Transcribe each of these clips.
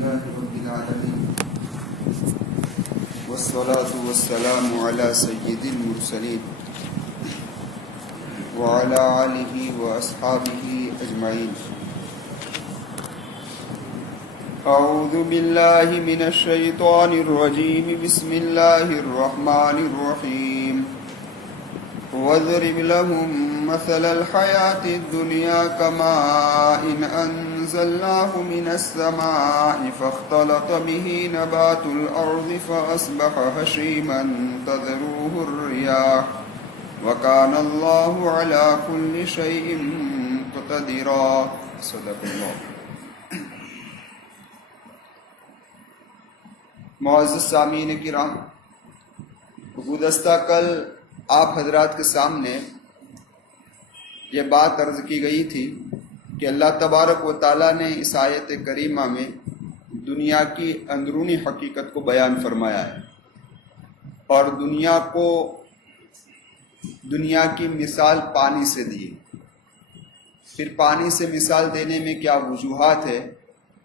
لله رب العالمين والصلاة والسلام على سيد المرسلين وعلى آله وأصحابه أجمعين. أعوذ بالله من الشيطان الرجيم. بسم الله الرحمن الرحيم. واضرب لهم مثل الحياة الدنيا كماء أنزلناه من السماء فاختلط به نبات الأرض فأصبح هشيما تذروه الرياح وكان الله على كل شيء مقتدرا. صدق الله. معزز سامعین کرام، گزشتہ کل آپ حضرات کے سامنے یہ بات عرض کی گئی تھی کہ اللہ تبارک و تعالیٰ نے اس آیت کریمہ میں دنیا کی اندرونی حقیقت کو بیان فرمایا ہے اور دنیا کی مثال پانی سے دی. پھر پانی سے مثال دینے میں کیا وجوہات ہے،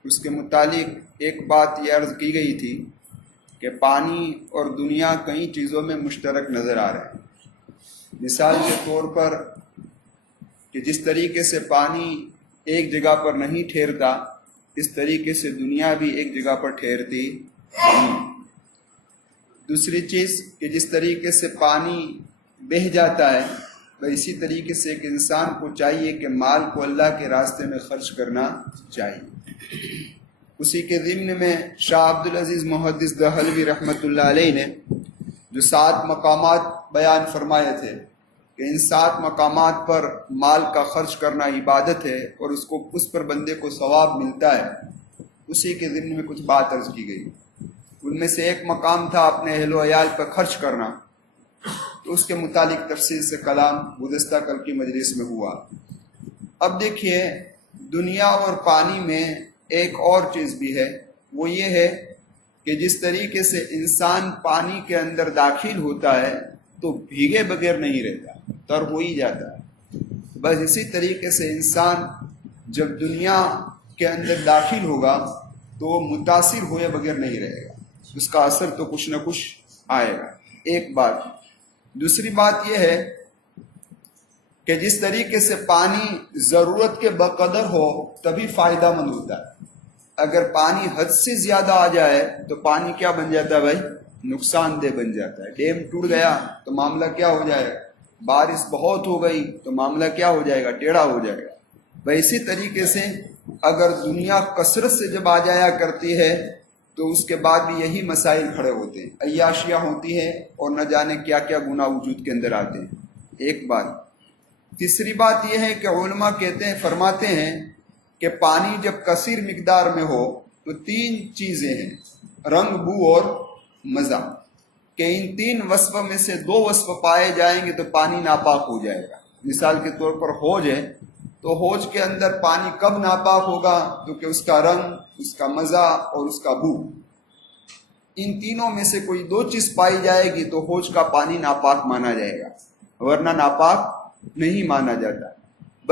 اس کے متعلق ایک بات یہ عرض کی گئی تھی کہ پانی اور دنیا کئی چیزوں میں مشترک نظر آ رہے ہیں. مثال کے طور پر کہ جس طریقے سے پانی ایک جگہ پر نہیں ٹھہرتا، اس طریقے سے دنیا بھی ایک جگہ پر ٹھہرتی نہیں. دوسری چیز کہ جس طریقے سے پانی بہہ جاتا ہے، اسی طریقے سے ایک انسان کو چاہیے کہ مال کو اللہ کے راستے میں خرچ کرنا چاہیے. اسی کے ضمن میں شاہ عبدالعزیز محدث دہلوی رحمۃ اللہ علیہ نے جو 7 مقامات بیان فرمائے تھے کہ ان 7 مقامات پر مال کا خرچ کرنا عبادت ہے اور اس پر بندے کو ثواب ملتا ہے، اسی کے ضمن میں کچھ بات عرض کی گئی. ان میں سے ایک مقام تھا اپنے اہل و عیال پر خرچ کرنا، تو اس کے متعلق تفصیل سے کلام گزشتہ کل کی مجلس میں ہوا. اب دیکھیے، دنیا اور پانی میں ایک اور چیز بھی ہے، وہ یہ ہے کہ جس طریقے سے انسان پانی کے اندر داخل ہوتا ہے تو بھیگے بغیر نہیں رہتا، تر ہو ہی جاتا ہے. بس اسی طریقے سے انسان جب دنیا کے اندر داخل ہوگا تو متاثر ہوئے بغیر نہیں رہے گا، اس کا اثر تو کچھ نہ کچھ آئے گا. ایک بات. دوسری بات یہ ہے کہ جس طریقے سے پانی ضرورت کے بقدر ہو تبھی فائدہ مند ہوتا ہے. اگر پانی حد سے زیادہ آ جائے تو پانی کیا بن جاتا ہے بھائی؟ نقصان دہ بن جاتا ہے. ڈیم ٹوٹ گیا تو معاملہ کیا ہو جائے گا؟ بارش بہت ہو گئی تو معاملہ کیا ہو جائے گا؟ ٹیڑھا ہو جائے گا. اسی طریقے سے اگر دنیا کثرت سے جب آ جایا کرتی ہے تو اس کے بعد بھی یہی مسائل کھڑے ہوتے ہیں، عیاشیاں ہوتی ہیں اور نہ جانے کیا کیا گناہ وجود کے اندر آتے ہیں. ایک بات. تیسری بات یہ ہے کہ علماء فرماتے ہیں کہ پانی جب کثیر مقدار میں ہو تو 3 چیزیں ہیں، رنگ، بو اور مزہ، کہ ان 3 وصف میں سے 2 وصف پائے جائیں گے تو پانی ناپاک ہو جائے گا. مثال کے طور پر حوض ہے تو حوض کے اندر پانی کب ناپاک ہوگا؟ تو کہ اس کا رنگ، اس کا مزہ اور اس کا بو، ان تینوں میں سے کوئی 2 چیز پائی جائے گی تو حوض کا پانی ناپاک مانا جائے گا، ورنہ ناپاک نہیں مانا جاتا.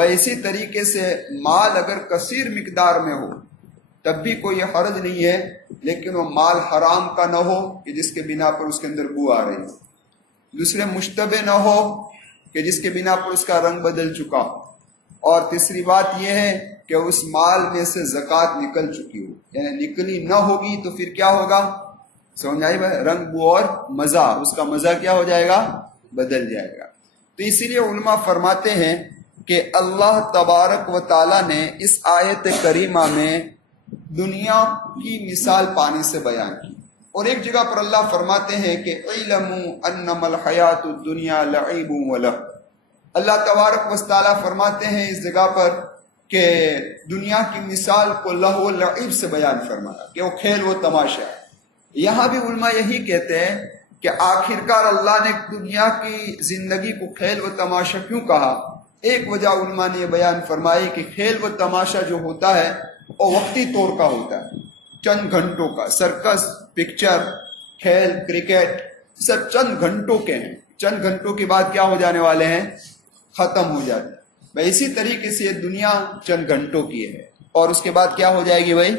اسی طریقے سے مال اگر کثیر مقدار میں ہو تب بھی کوئی حرج نہیں ہے، لیکن وہ مال حرام کا نہ ہو کہ جس کے بنا پر اس کے اندر بو آ رہی ہو. دوسرے مشتبہ نہ ہو کہ جس کے بنا پر اس کا رنگ بدل چکا ہو. اور تیسری بات یہ ہے کہ اس مال میں سے زکوٰۃ نکل چکی ہو، یعنی نکلی نہ ہوگی تو پھر کیا ہوگا؟ سمجھ آئی بھائی؟ رنگ، بو اور مزہ، اس کا مزہ کیا ہو جائے گا؟ بدل جائے گا. تو اسی لیے علماء فرماتے ہیں کہ اللہ تبارک و تعالیٰ نے اس آیت کریمہ میں دنیا کی مثال پانی سے بیان کی. اور ایک جگہ پر اللہ فرماتے ہیں کہ اعلموا انما الحیات الدنیا لعب ولہو. اللہ تبارک و تعالیٰ فرماتے ہیں اس جگہ پر کہ دنیا کی مثال کو لہو و لعب سے بیان فرمایا کہ وہ کھیل و تماشا ہے. یہاں بھی علماء یہی کہتے ہیں کہ آخرکار اللہ نے دنیا کی زندگی کو کھیل و تماشا کیوں کہا؟ ایک وجہ علماء نے یہ بیان فرمائی کہ کھیل و تماشا جو ہوتا ہے وہ وقتی طور کا ہوتا ہے، چند گھنٹوں کا. سرکس، پکچر، کھیل، کرکٹ سب چند گھنٹوں کے ہیں، چند گھنٹوں کے بعد کیا ہو جانے والے ہیں؟ ختم ہو جاتے ہیں. اسی طریقے سے یہ دنیا چند گھنٹوں کی ہے اور اس کے بعد کیا ہو جائے گی بھائی؟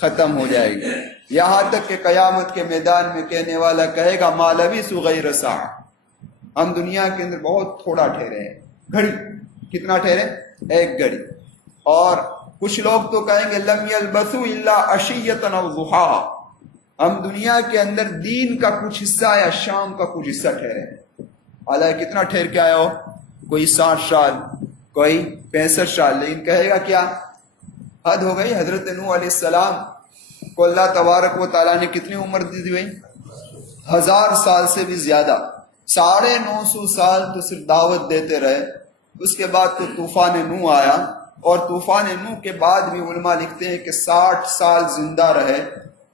ختم ہو جائے گی، یہاں تک کہ قیامت کے میدان میں کہنے والا کہے گا ما لبثوا غیر ساعہ، ہم دنیا کے اندر بہت تھوڑا ٹھہرے ہیں، گھڑی کتنا ٹھہرے؟ ایک گھڑی۔ اور کچھ لوگ تو کہیں گے لم یلبثوا الا عشیۃ او ضحاھا، ہم دنیا کے اندر دین کا کچھ حصہ یا شام کا کچھ حصہ ٹھہرے، حالانکہ کتنا ٹھہر کے آیا ہو، کوئی 60 سال، کوئی 65 سال، لیکن کہے گا کیا؟ حد ہو گئی۔ حضرت نوح علیہ السلام کو اللہ تبارک و تعالیٰ نے کتنی عمر دی تھی بھائی؟ 1000 سال سے بھی زیادہ، 950 سال تو صرف دعوت دیتے رہے۔ اس کے بعد تو طوفان نوح آیا، اور طوفان نوح کے بعد بھی علماء لکھتے ہیں کہ 60 سال زندہ رہے،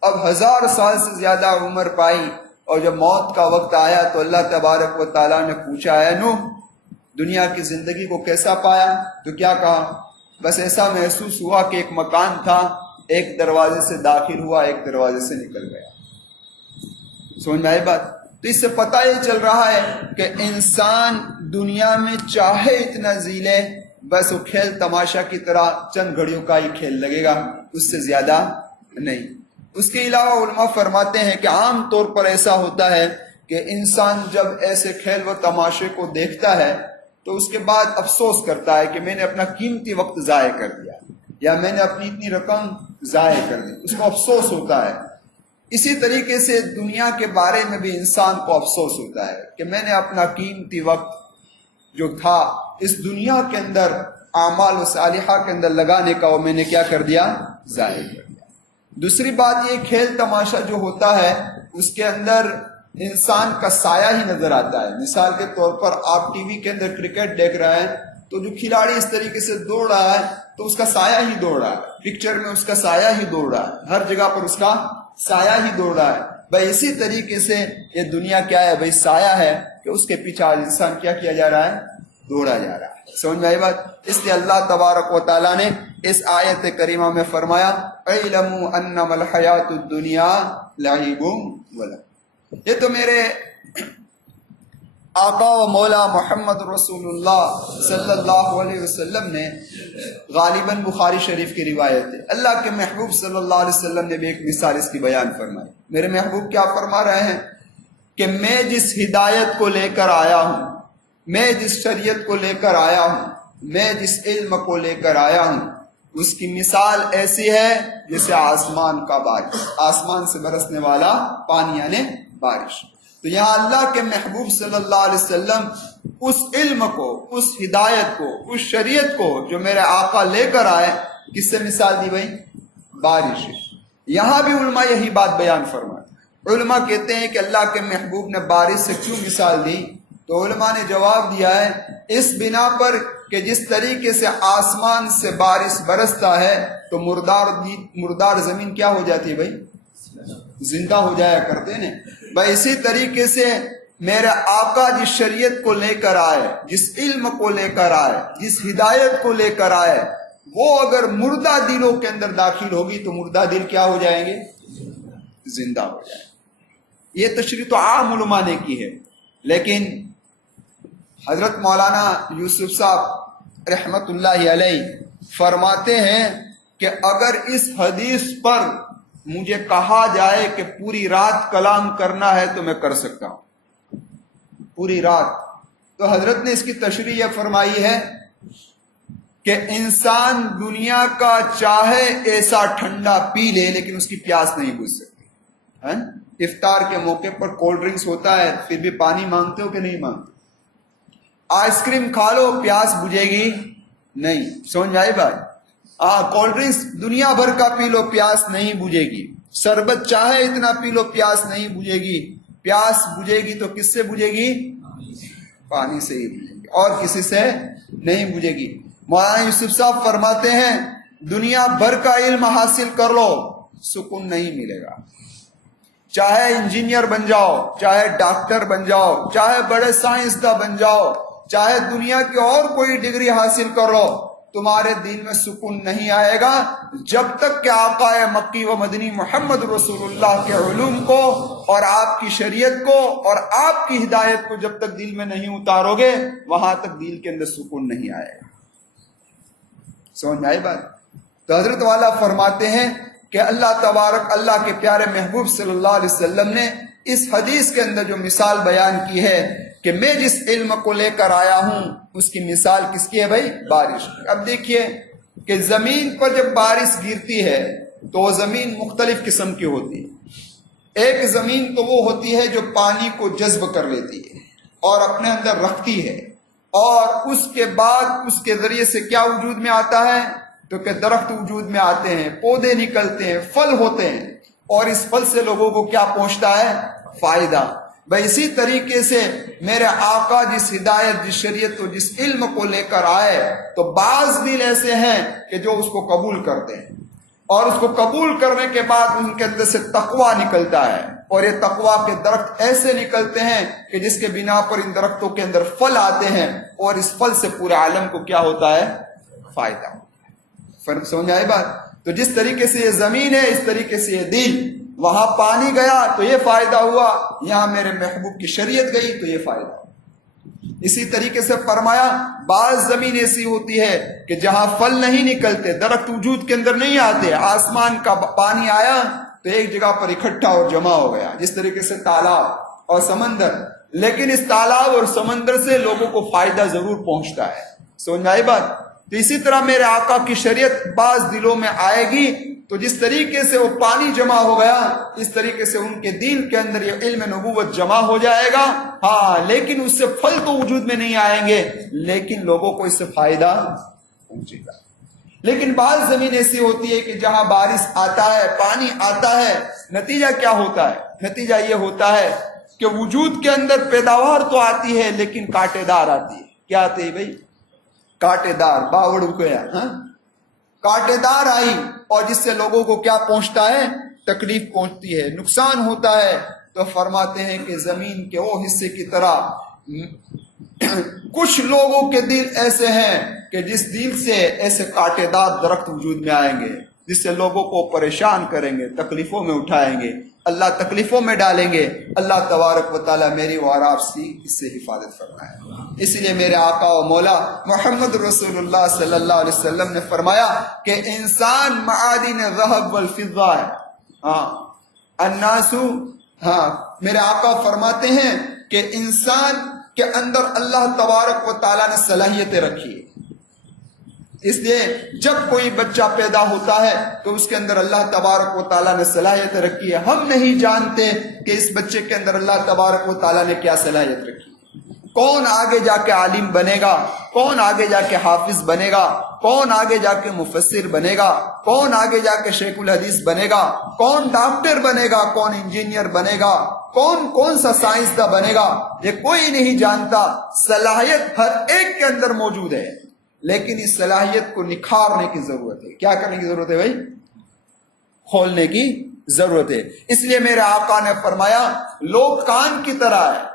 اب 1000 سال سے زیادہ عمر پائی، اور جب موت کا وقت آیا تو اللہ تبارک و تعالیٰ نے پوچھا اے نوح دنیا کی زندگی کو کیسا پایا؟ تو کیا کہا؟ بس ایسا محسوس ہوا کہ ایک مکان تھا، ایک دروازے سے داخل ہوا، ایک دروازے سے نکل گیا۔ سمجھ میں آئی بات؟ تو اس سے پتہ یہ چل رہا ہے کہ انسان دنیا میں چاہے اتنا جی لے، بس وہ کھیل تماشا کی طرح چند گھڑیوں کا ہی کھیل لگے گا، اس سے زیادہ نہیں۔ اس کے علاوہ علماء فرماتے ہیں کہ عام طور پر ایسا ہوتا ہے کہ انسان جب ایسے کھیل و تماشے کو دیکھتا ہے تو اس کے بعد افسوس کرتا ہے کہ میں نے اپنا قیمتی وقت ضائع کر دیا، یا میں نے اپنی اتنی رقم ضائع کر دی، اس کو افسوس ہوتا ہے۔ اسی طریقے سے دنیا کے بارے میں بھی انسان کو افسوس ہوتا ہے کہ میں نے اپنا قیمتی وقت جو تھا اس دنیا کے اندر اعمال و صالحہ کے اندر لگانے کا، وہ میں نے کیا کر دیا؟ ضائع کر دیا۔ دوسری بات یہ کھیل تماشا جو ہوتا ہے اس کے اندر انسان کا سایہ ہی نظر آتا ہے۔ مثال کے طور پر آپ ٹی وی کے اندر کرکٹ دیکھ رہے ہیں تو جو کھلاڑی اس طریقے سے دوڑ رہا ہے تو اس کا سایہ ہی دوڑ رہا ہے، پکچر میں اس کا سایہ ہی دوڑ رہا ہے، ہر جگہ پر اس کا سایہ ہی دوڑ رہا ہے۔ بھائی اسی طریقے سے یہ دنیا کیا ہے بھائی؟ سایہ ہے کہ اس کے پیچھے انسان کیا کیا جا رہا ہے؟ دوڑا جا رہا ہے۔ سمجھ میں آئی بات؟ اس لیے اللہ تبارک و تعالیٰ نے اس آیت کریمہ میں فرمایا اعلموا انما الحیات الدنیا لعب ولہو۔ یہ تو میرے آقا و مولا محمد رسول اللہ صلی اللہ علیہ وسلم نے، غالباً بخاری شریف کی روایت ہے، اللہ کے محبوب صلی اللہ علیہ وسلم نے بھی ایک مثال اس کی بیان فرمائی۔ میرے محبوب کیا فرما رہے ہیں کہ میں جس ہدایت کو لے کر آیا ہوں، میں جس شریعت کو لے کر آیا ہوں، میں جس علم کو لے کر آیا ہوں، اس کی مثال ایسی ہے جیسے آسمان کا بارش، آسمان سے برسنے والا پانی یعنی بارش۔ تو یہاں اللہ کے محبوب صلی اللہ علیہ وسلم اس علم کو، اس ہدایت کو، اس شریعت کو جو میرے آقا لے کر آئے، کس سے مثال دی بھائی؟ بارش۔ یہاں بھی علماء یہی بات بیان فرمائے۔ علماء کہتے ہیں کہ اللہ کے محبوب نے بارش سے کیوں مثال دی؟ تو علماء نے جواب دیا ہے اس بنا پر کہ جس طریقے سے آسمان سے بارش برستا ہے تو مردار زمین کیا ہو جاتی ہے بھائی؟ زندہ ہو جایا کرتے ہیں۔ بھائی اسی طریقے سے میرے آقا جس شریعت کو لے کر آئے، جس علم کو لے کر آئے، جس ہدایت کو لے کر آئے، وہ اگر مردہ دلوں کے اندر داخل ہوگی تو مردہ دل کیا ہو جائیں گے؟ زندہ ہو جائیں گے۔ یہ تشریح تو عام علماء نے کی ہے، لیکن حضرت مولانا یوسف صاحب رحمت اللہ علیہ فرماتے ہیں کہ اگر اس حدیث پر مجھے کہا جائے کہ پوری رات کلام کرنا ہے تو میں کر سکتا ہوں، پوری رات۔ تو حضرت نے اس کی تشریح یہ فرمائی ہے کہ انسان دنیا کا چاہے ایسا ٹھنڈا پی لے لیکن اس کی پیاس نہیں بجھ سکتی۔ افطار کے موقع پر کولڈ ڈرنکس ہوتا ہے، پھر بھی پانی مانگتے ہو کہ نہیں مانگتے؟ آئس کریم کھا لو، پیاس بجھے گی نہیں۔ سمجھ آئی بات؟ کولڈ ڈرنکس دنیا بھر کا پی لو، پیاس نہیں بجھے گی۔ شربت چاہے اتنا پی لو، پیاس نہیں بجھے گی۔ پیاس بجھے گی تو کس سے بجھے گی؟ پانی سے ہی بجھے گی، اور کسی سے نہیں بجھے گی۔ مولانا یوسف صاحب فرماتے ہیں دنیا بھر کا علم حاصل کر لو، سکون نہیں ملے گا۔ چاہے انجینئر بن جاؤ، چاہے ڈاکٹر بن جاؤ، چاہے بڑے سائنسداں بن جاؤ، چاہے دنیا کی اور کوئی ڈگری حاصل کر لو، تمہارے دل میں سکون نہیں آئے گا جب تک کہ آقا مکی و مدنی محمد رسول اللہ کے علوم کو اور آپ کی شریعت کو اور آپ کی ہدایت کو جب تک دل میں نہیں اتارو گے، وہاں تک دل کے اندر سکون نہیں آئے گا۔ سمجھ میں آئی بات؟ تو حضرت والا فرماتے ہیں کہ اللہ کے پیارے محبوب صلی اللہ علیہ وسلم نے اس حدیث کے اندر جو مثال بیان کی ہے کہ میں جس علم کو لے کر آیا ہوں اس کی مثال کس کی ہے بھائی؟ بارش کی۔ اب دیکھیے کہ زمین پر جب بارش گرتی ہے تو وہ زمین مختلف قسم کی ہوتی ہے۔ ایک زمین تو وہ ہوتی ہے جو پانی کو جذب کر لیتی ہے اور اپنے اندر رکھتی ہے، اور اس کے بعد اس کے ذریعے سے کیا وجود میں آتا ہے؟ تو کہ درخت وجود میں آتے ہیں، پودے نکلتے ہیں، پھل ہوتے ہیں، اور اس پھل سے لوگوں کو کیا پہنچتا ہے؟ فائدہ۔ بھائی اسی طریقے سے میرے آقا جس ہدایت، جس شریعت و جس علم کو لے کر آئے تو بعض دل ایسے ہیں کہ جو اس کو قبول کرتے ہیں، اور اس کو قبول کرنے کے بعد ان کے اندر سے تقویٰ نکلتا ہے، اور یہ تقویٰ کے درخت ایسے نکلتے ہیں کہ جس کے بنا پر ان درختوں کے اندر پھل آتے ہیں، اور اس پھل سے پورے عالم کو کیا ہوتا ہے؟ فائدہ۔ فرق سمجھ آئی بات؟ تو جس طریقے سے یہ زمین ہے اس طریقے سے یہ دل، وہاں پانی گیا تو یہ فائدہ ہوا، یہاں میرے محبوب کی شریعت گئی تو یہ فائدہ ہوا۔ اسی طریقے سے فرمایا بعض زمین ایسی ہوتی ہے کہ جہاں پھل نہیں نکلتے، درخت وجود کے اندر نہیں آتے، آسمان کا پانی آیا تو ایک جگہ پر اکٹھا اور جمع ہو گیا، جس طریقے سے تالاب اور سمندر، لیکن اس تالاب اور سمندر سے لوگوں کو فائدہ ضرور پہنچتا ہے۔ سمجھ میں آئی بات؟ تو اسی طرح میرے آقا کی شریعت بعض دلوں میں آئے گی تو جس طریقے سے وہ پانی جمع ہو گیا اس طریقے سے ان کے دل کے اندر یہ علم نبوت جمع ہو جائے گا۔ ہاں، لیکن اس سے پھل تو وجود میں نہیں آئیں گے، لیکن لوگوں کو اس سے فائدہ پہنچے گا۔ لیکن بعض زمین ایسی ہوتی ہے کہ جہاں بارش آتا ہے، پانی آتا ہے، نتیجہ کیا ہوتا ہے؟ نتیجہ یہ ہوتا ہے کہ وجود کے اندر پیداوار تو آتی ہے لیکن کانٹے دار آتی ہے۔ کیا آتی ہے بھائی؟ کانٹے دار، باوڑ اکیا، ہاں کانٹے دار آئی، اور جس سے لوگوں کو کیا پہنچتا ہے؟ تکلیف پہنچتی ہے، نقصان ہوتا ہے۔ تو فرماتے ہیں کہ زمین کے وہ حصے کی طرح کچھ لوگوں کے دل ایسے ہیں کہ جس دل سے ایسے کانٹے دار درخت وجود میں آئیں گے جس سے لوگوں کو پریشان کریں گے، تکلیفوں میں اٹھائیں گے، اللہ تکلیفوں میں ڈالیں گے۔ اللہ تبارک و تعالیٰ میری اور آپ سے اس سے حفاظت فرمائے۔ اس لیے میرے آقا و مولا محمد رسول اللہ صلی اللہ علیہ وسلم نے فرمایا کہ انسان معادن ذہب والفضہ ہے۔ ہاں الناسو، ہاں میرے آقا فرماتے ہیں کہ انسان کے اندر اللہ تبارک و تعالیٰ نے صلاحیتیں رکھی ہے۔ اس لیے جب کوئی بچہ پیدا ہوتا ہے تو اس کے اندر اللہ تبارک و تعالیٰ نے صلاحیت رکھی ہے۔ ہم نہیں جانتے کہ اس بچے کے اندر اللہ تبارک و تعالیٰ نے کیا صلاحیت رکھی، کون آگے جا کے عالم بنے گا، کون آگے جا کے حافظ بنے گا، کون آگے جا کے مفسر بنے گا، کون آگے جا کے شیخ الحدیث بنے گا، کون ڈاکٹر بنے گا، کون انجینئر بنے گا، کون سا سائنسداں بنے گا، یہ کوئی نہیں جانتا۔ صلاحیت ہر ایک کے اندر موجود ہے، لیکن اس صلاحیت کو نکھارنے کی ضرورت ہے۔ کیا کرنے کی ضرورت ہے بھائی؟ کھولنے کی ضرورت ہے۔ اس لیے میرے آقا نے فرمایا لوگ کان کی طرح ہے۔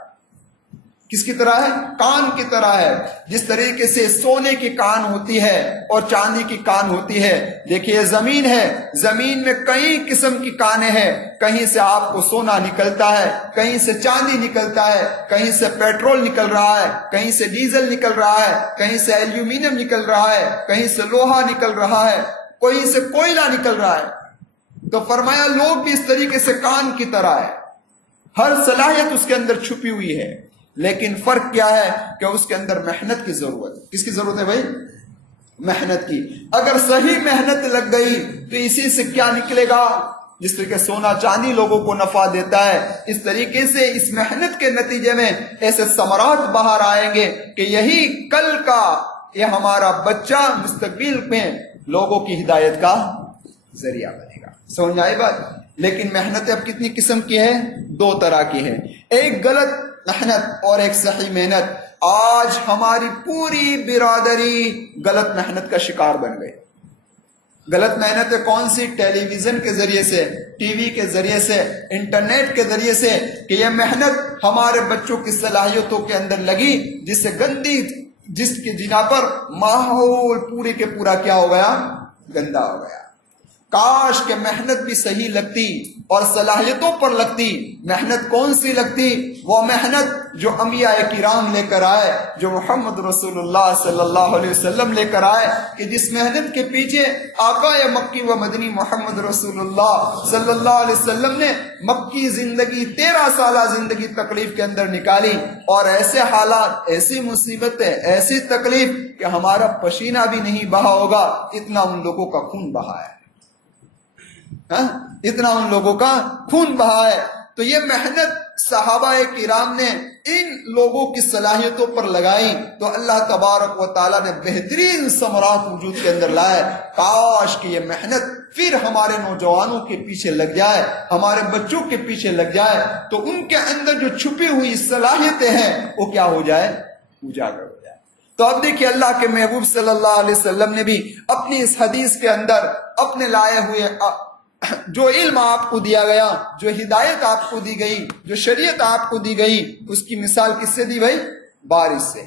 کس کی طرح ہے؟ کان کی طرح ہے۔ جس طریقے سے سونے کی کان ہوتی ہے اور چاندی کی کان ہوتی ہے، دیکھیے زمین ہے، زمین میں کئی قسم کی کانیں ہیں، کہیں سے آپ کو سونا نکلتا ہے، کہیں سے چاندی نکلتا ہے، کہیں سے پیٹرول نکل رہا ہے، کہیں سے ڈیزل نکل رہا ہے، کہیں سے ایلومینیم نکل رہا ہے، کہیں سے لوہا نکل رہا ہے، کہیں سے کوئلہ نکل رہا ہے۔ تو فرمایا لوگ بھی اس طریقے سے کان کی طرح ہے، ہر صلاحیت اس کے اندر چھپی ہوئی ہے، لیکن فرق کیا ہے کہ اس کے اندر محنت کی ضرورت ہے۔ کس کی ضرورت ہے بھائی؟ محنت کی۔ اگر صحیح محنت لگ گئی تو اسی سے کیا نکلے گا؟ جس طریقے سونا چاندی لوگوں کو نفع دیتا ہے، اس طریقے سے اس محنت کے نتیجے میں ایسے ثمرات باہر آئیں گے کہ یہی کل کا یہ ہمارا بچہ مستقبل میں لوگوں کی ہدایت کا ذریعہ بنے گا۔ سمجھ آئی بات؟ لیکن محنت اب کتنی قسم کی ہے؟ دو طرح کی ہے، ایک غلط محنت اور ایک صحیح محنت۔ آج ہماری پوری برادری غلط محنت کا شکار بن گئی۔ غلط محنت کون سی؟ ٹیلی ویژن کے ذریعے سے، ٹی وی کے ذریعے سے، انٹرنیٹ کے ذریعے سے، کہ یہ محنت ہمارے بچوں کی صلاحیتوں کے اندر لگی، جس سے گندی، جس کی جنا پر ماحول پورے کے پورا کیا ہو گیا؟ گندا ہو گیا۔ کاش کہ محنت بھی صحیح لگتی اور صلاحیتوں پر لگتی۔ محنت کون سی لگتی؟ وہ محنت جو انبیاء کرام لے کر آئے، جو محمد رسول اللہ صلی اللہ علیہ وسلم لے کر آئے، کہ جس محنت کے پیچھے آقا مکی و مدنی محمد رسول اللہ صلی اللہ علیہ وسلم نے مکی زندگی 13 سالہ زندگی تکلیف کے اندر نکالی، اور ایسے حالات، ایسی مصیبتیں، ایسی تکلیف کہ ہمارا پسینہ بھی نہیں بہا ہوگا، اتنا ان لوگوں کا خون بہا ہے، اتنا ان لوگوں کا خون بہا ہے۔ تو یہ محنت صحابہ کرام نے ان لوگوں کی صلاحیتوں پر لگائی، تو اللہ تبارک و تعالیٰ نے بہترین ثمرات وجود کے اندر لائے۔ کاش کہ یہ محنت پھر ہمارے نوجوانوں کے پیچھے لگ جائے، ہمارے بچوں کے پیچھے لگ جائے، تو ان کے اندر جو چھپی ہوئی صلاحیتیں ہیں وہ کیا ہو جائے؟ اجاگر ہو جائے۔ تو اب دیکھیے اللہ کے محبوب صلی اللہ علیہ وسلم نے بھی اپنی اس حدیث کے اندر اپنے لائے ہوئے جو علم آپ کو دیا گیا، جو ہدایت آپ کو دی گئی، جو شریعت آپ کو دی گئی، اس کی مثال کس سے دی بھائی؟ بارش سے۔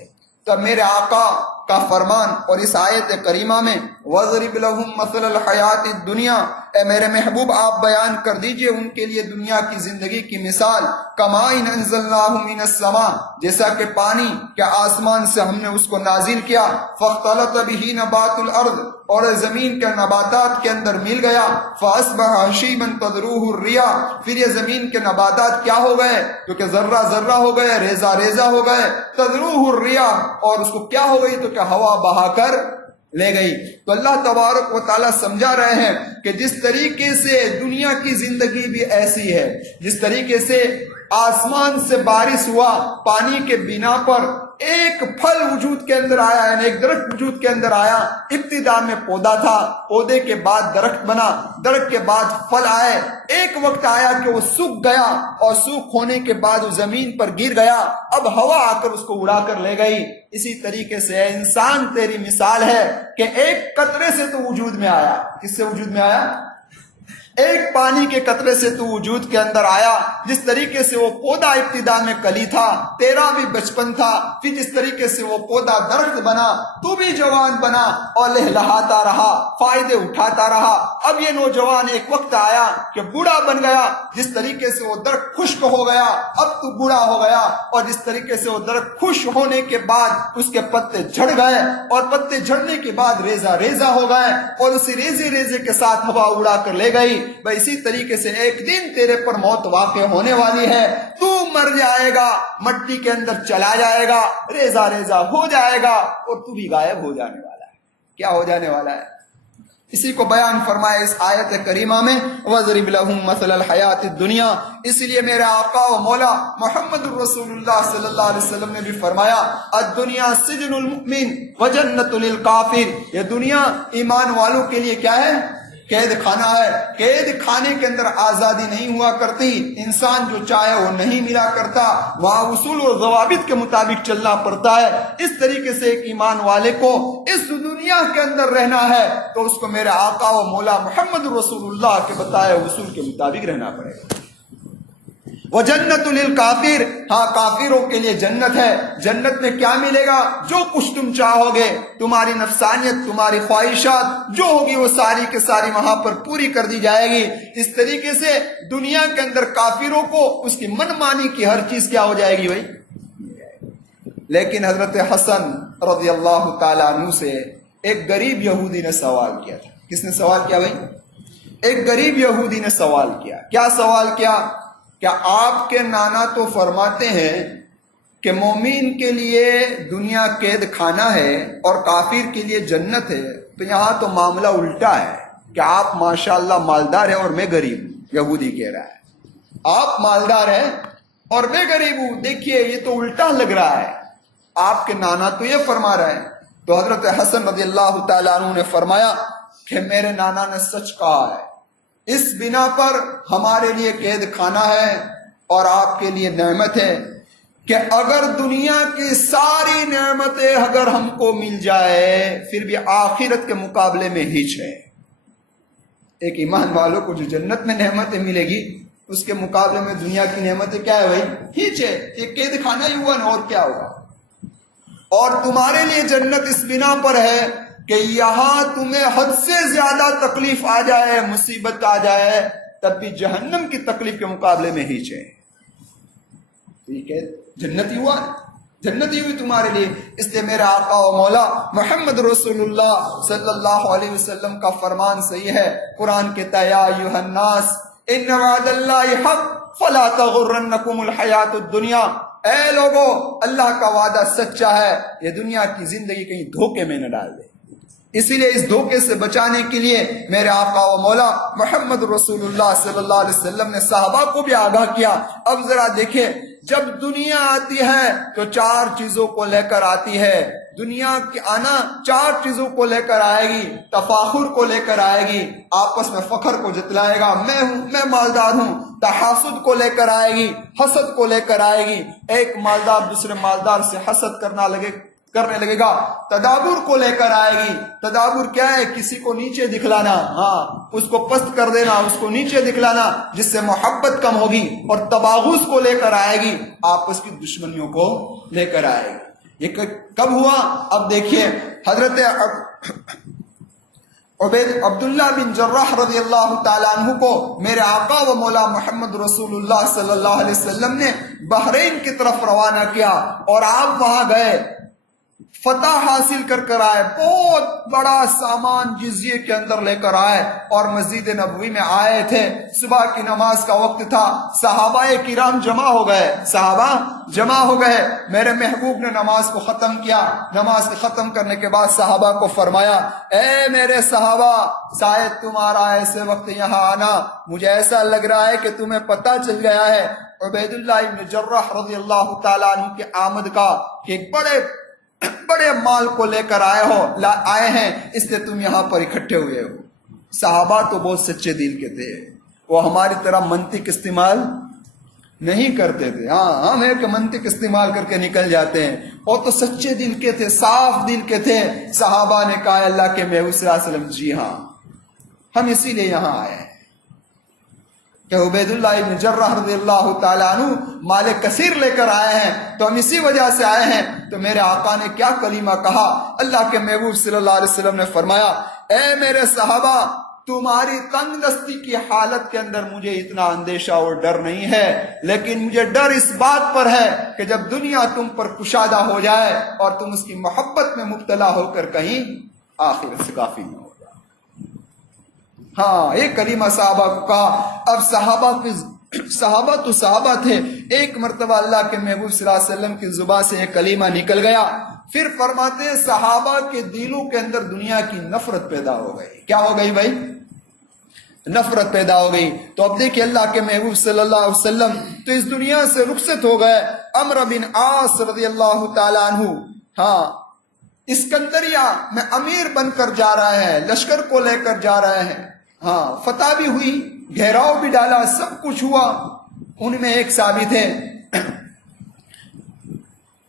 تو میرے آقا کا فرمان اور اس آیت کریمہ میں وَضْرِبْ لَهُمْ مَثَلَ الْحَيَاةِ الدُّنْيَا، اے میرے محبوب آپ بیان کر دیجئے ان کے لیے دنیا کی زندگی کی مثال، كَمَاءٍ أَنزَلْنَاهُ مِنَ السَّمَاءِ، جیسا کہ پانی کہ آسمان سے ہم نے اس کو نازل کیا، فَاخْتَلَطَ بِهِ نَبَاتُ الْأَرْضِ، اور زمین کے نباتات کے اندر مل گیا، فَأَصْبَحَ هَشِيمًا تَذْرُوهُ الرِّيَاحُ، پھر یہ زمین کے نباتات کیا ہو گئے؟ کیونکہ ذرہ ذرہ ہو گئے، ریزہ ریزہ ہو گئے، تَذْرُوهُ الرِّيَاحُ، اور اس کو کیا ہو گئی؟ تو کہ ہوا بہا کر لے گئی۔ تو اللہ تبارک و تعالیٰ سمجھا رہے ہیں کہ جس طریقے سے دنیا کی زندگی بھی ایسی ہے، جس طریقے سے آسمان سے بارش ہوا، پانی کے بنا پر ایک پھل وجود کے اندر آیا، یعنی ایک درخت وجود کے اندر آیا۔ ابتدا میں پودا تھا، پودے کے بعد درخت بنا، درخت کے بعد پھل آئے، ایک وقت آیا کہ وہ سوکھ گیا، اور سوکھ ہونے کے بعد وہ زمین پر گر گیا، اب ہوا آ کر اس کو اڑا کر لے گئی۔ اسی طریقے سے اے انسان تیری مثال ہے کہ ایک قطرے سے تو وجود میں آیا۔ کس سے وجود میں آیا؟ ایک پانی کے قطرے سے تو وجود کے اندر آیا۔ جس طریقے سے وہ پودا ابتدا میں کلی تھا، تیرا بھی بچپن تھا، پھر جس طریقے سے وہ پودا درخت بنا، تو بھی جوان بنا اور لہلہاتا رہا، فائدے اٹھاتا رہا۔ اب یہ نوجوان ایک وقت آیا کہ بوڑھا بن گیا۔ جس طریقے سے وہ درخت خشک ہو گیا، اب تو بوڑھا ہو گیا، اور جس طریقے سے وہ درخت خشک ہونے کے بعد اس کے پتے جھڑ گئے، اور پتے جھڑنے کے بعد ریزہ ریزہ ہو گئے، اور اسی ریزے ریزے کے ساتھ ہوا اڑا کر لے گئی۔ بھائی اسی طریقے سے ایک دن تیرے پر موت واقع ہونے والی ہے، تو مر جائے گا، مٹی کے اندر چلا جائے گا، ریزہ ریزہ ہو جائے گا، اور تو بھی غائب ہو جانے والا ہے۔ کیا ہو جانے والا ہے؟ اسی کو بیان فرمایا اس آیت کریمہ میں وَضْرِبْ لَهُمْ مَثَلَ الْحَيَاةِ الدُّنْيَا۔ اس لیے میرے آقا و مولا محمد رسول اللہ صلی اللہ علیہ وسلم نے بھی فرمایا الدنیا سجن المؤمن وجنت للکافر، یہ دنیا ایمان والوں کے لیے کیا ہے؟ قید خانہ ہے۔ قید خانے کے اندر آزادی نہیں ہوا کرتی، انسان جو چاہے وہ نہیں ملا کرتا، وہاں اصول و ضوابط کے مطابق چلنا پڑتا ہے۔ اس طریقے سے ایک ایمان والے کو اس دنیا کے اندر رہنا ہے تو اس کو میرے آقا و مولا محمد رسول اللہ کے بتائے اصول کے مطابق رہنا پڑے گا۔ وَجَنَّةُ لِلْكَافِرِ، ہاں کافروں کے لیے جنت ہے۔ جنت میں کیا ملے گا؟ جو کچھ تم چاہو گے، تمہاری نفسانیت، تمہاری خواہشات جو ہوگی وہ ساری کے ساری وہاں پر پوری کر دی جائے گی۔ اس طریقے سے دنیا کے اندر کافروں کو اس کی من مانی کی ہر چیز کیا ہو جائے گی بھائی؟ لیکن حضرت حسن رضی اللہ تعالیٰ عنہ سے ایک غریب یہودی نے سوال کیا تھا۔ کس نے سوال کیا بھائی؟ ایک غریب یہودی نے سوال کیا۔ کیا سوال کیا؟ کیا آپ کے نانا تو فرماتے ہیں کہ مومن کے لیے دنیا قید خانہ ہے اور کافر کے لیے جنت ہے، تو یہاں تو معاملہ الٹا ہے کہ آپ ماشاءاللہ مالدار ہیں اور میں غریب ہوں۔ یہودی کہہ رہا ہے آپ مالدار ہیں اور میں غریب ہوں، دیکھیے یہ تو الٹا لگ رہا ہے، آپ کے نانا تو یہ فرما رہے ہیں۔ تو حضرت حسن رضی اللہ تعالیٰ عنہ نے فرمایا کہ میرے نانا نے سچ کہا ہے، اس بنا پر ہمارے لیے قید خانہ ہے اور آپ کے لیے نعمت ہے کہ اگر دنیا کی ساری نعمتیں اگر ہم کو مل جائے پھر بھی آخرت کے مقابلے میں ہیچ ہے۔ ایک ایمان والوں کو جو جنت میں نعمتیں ملے گی اس کے مقابلے میں دنیا کی نعمتیں کیا ہے بھائی؟ ہیچ ہے، یہ قید خانہ ہی ہوا نا، اور کیا ہوگا؟ اور تمہارے لیے جنت اس بنا پر ہے کہ یہاں تمہیں حد سے زیادہ تکلیف آ جائے، مصیبت آ جائے، تب بھی جہنم کی تکلیف کے مقابلے میں ہیچ ہے۔ ٹھیک ہے، جنتی ہوا، جنتی ہوئی تمہارے لیے۔ اس لیے میرے آقا و مولا محمد رسول اللہ صلی اللہ علیہ وسلم کا فرمان صحیح ہے، قرآن کہتا ہے یا ایھا الناس ان وعد اللہ حق فلا تغرنکم الحیات الدنیا، اے لوگو اللہ کا وعدہ سچا ہے، یہ دنیا کی زندگی کہیں دھوکے میں نہ ڈال دے۔ اسی لیے اس دھوکے سے بچانے کے لیے میرے آقا و مولا محمد رسول اللہ صلی اللہ علیہ وسلم نے صحابہ کو بھی آگاہ کیا۔ اب ذرا دیکھیں، جب دنیا آتی ہے تو 4 چیزوں کو لے کر آتی ہے۔ دنیا کی آنا 4 چیزوں کو لے کر آئے گی، تفاخر کو لے کر آئے گی، آپس میں فخر کو جتلائے گا، میں ہوں، میں مالدار ہوں، تحاسد کو لے کر آئے گی، حسد کو لے کر آئے گی، ایک مالدار دوسرے مالدار سے حسد کرنے لگے گا، تدابر کو لے کر آئے گی۔ تدابر کیا ہے؟ کسی کو نیچے دکھلانا، ہاں اس کو پست کر دینا، اس کو نیچے دکھلانا، جس سے محبت کم ہوگی۔ اور تباغض کو لے کر آئے گی، آپس کی دشمنیوں کو لے کر آئے گی۔ یہ کب ہوا؟ اب دیکھیے، حضرت عبداللہ بن جراح رضی اللہ تعالیٰ عنہ کو میرے آقا و مولا محمد رسول اللہ صلی اللہ علیہ وسلم نے بحرین کی طرف روانہ کیا، اور آپ وہاں گئے، فتح حاصل کر آئے، بہت بڑا سامان جزیے کے اندر لے کر آئے، اور مسجد نبوی میں آئے تھے۔ صبح کی نماز کا وقت تھا، صحابہ کرام جمع ہو گئے، صحابہ جمع ہو گئے۔ میرے محبوب نے نماز کو ختم کیا۔ نماز ختم کرنے کے بعد صحابہ کو فرمایا، اے میرے صحابہ، شاید تمہارا ایسے وقت یہاں آنا مجھے ایسا لگ رہا ہے کہ تمہیں پتہ چل گیا ہے عبیداللہ بن جراح رضی اللہ تعالیٰ عنہ کے آمد کا، کہ ایک بڑے مال کو لے کر آئے ہیں، اس لیے تم یہاں پر اکٹھے ہوئے ہو۔ صحابہ تو بہت سچے دل کے تھے، وہ ہماری طرح منطق استعمال نہیں کرتے تھے۔ ہاں، ہم ایک منطق استعمال کر کے نکل جاتے ہیں، وہ تو سچے دل کے تھے، صاف دل کے تھے۔ صحابہ نے کہا اللہ کے محبوب صلی اللہ علیہ وسلم، جی ہاں، ہم اسی لیے یہاں آئے ہیں کہ عبیداللہ بن جراح رضی اللہ تعالیٰ عنہ مال کثیر لے کر آئے ہیں، تو ہم اسی وجہ سے آئے ہیں۔ تو میرے آقا نے کیا کلمہ کہا؟ اللہ کے محبوب صلی اللہ علیہ وسلم نے فرمایا، اے میرے صحابہ، تمہاری تنگ دستی کی حالت کے اندر مجھے اتنا اندیشہ اور ڈر نہیں ہے، لیکن مجھے ڈر اس بات پر ہے کہ جب دنیا تم پر کشادہ ہو جائے اور تم اس کی محبت میں مبتلا ہو کر کہیں آخرت سے غافل نہ ہو۔ ہاں، ایک کلمہ صحابہ کو کہا۔ اب صحابہ تو صحابہ تھے، ایک مرتبہ اللہ کے محبوب صلی اللہ علیہ وسلم کی زبان سے ایک کلمہ نکل گیا، پھر فرماتے ہیں صحابہ کے دلوں کے اندر دنیا کی نفرت پیدا ہو گئی۔ کیا ہو گئی بھائی؟ نفرت پیدا ہو گئی۔ تو اب دیکھیں اللہ کے محبوب صلی اللہ علیہ وسلم تو اس دنیا سے رخصت ہو گئے۔ عمرو بن عاص رضی اللہ تعالیٰ عنہ، ہاں، اسکندریہ میں امیر بن کر جا رہے ہیں، لشکر کو لے کر جا رہے ہیں، ہاں، فتح بھی ہوئی، گھیراؤ بھی ڈالا، سب کچھ ہوا۔ ان میں ایک صحابی تھے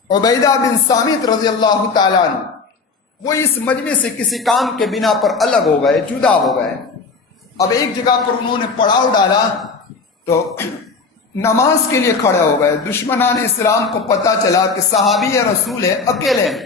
عبیدہ بن صامت رضی اللہ تعالیٰ عنہ، وہ اس مجمع سے کسی کام کے بنا پر الگ ہو گئے، جدا ہو گئے۔ اب ایک جگہ پر انہوں نے پڑاؤ ڈالا تو نماز کے لیے کھڑے ہو گئے۔ دشمنان اسلام کو پتا چلا کہ صحابی رسول ہے، اکیلے ہیں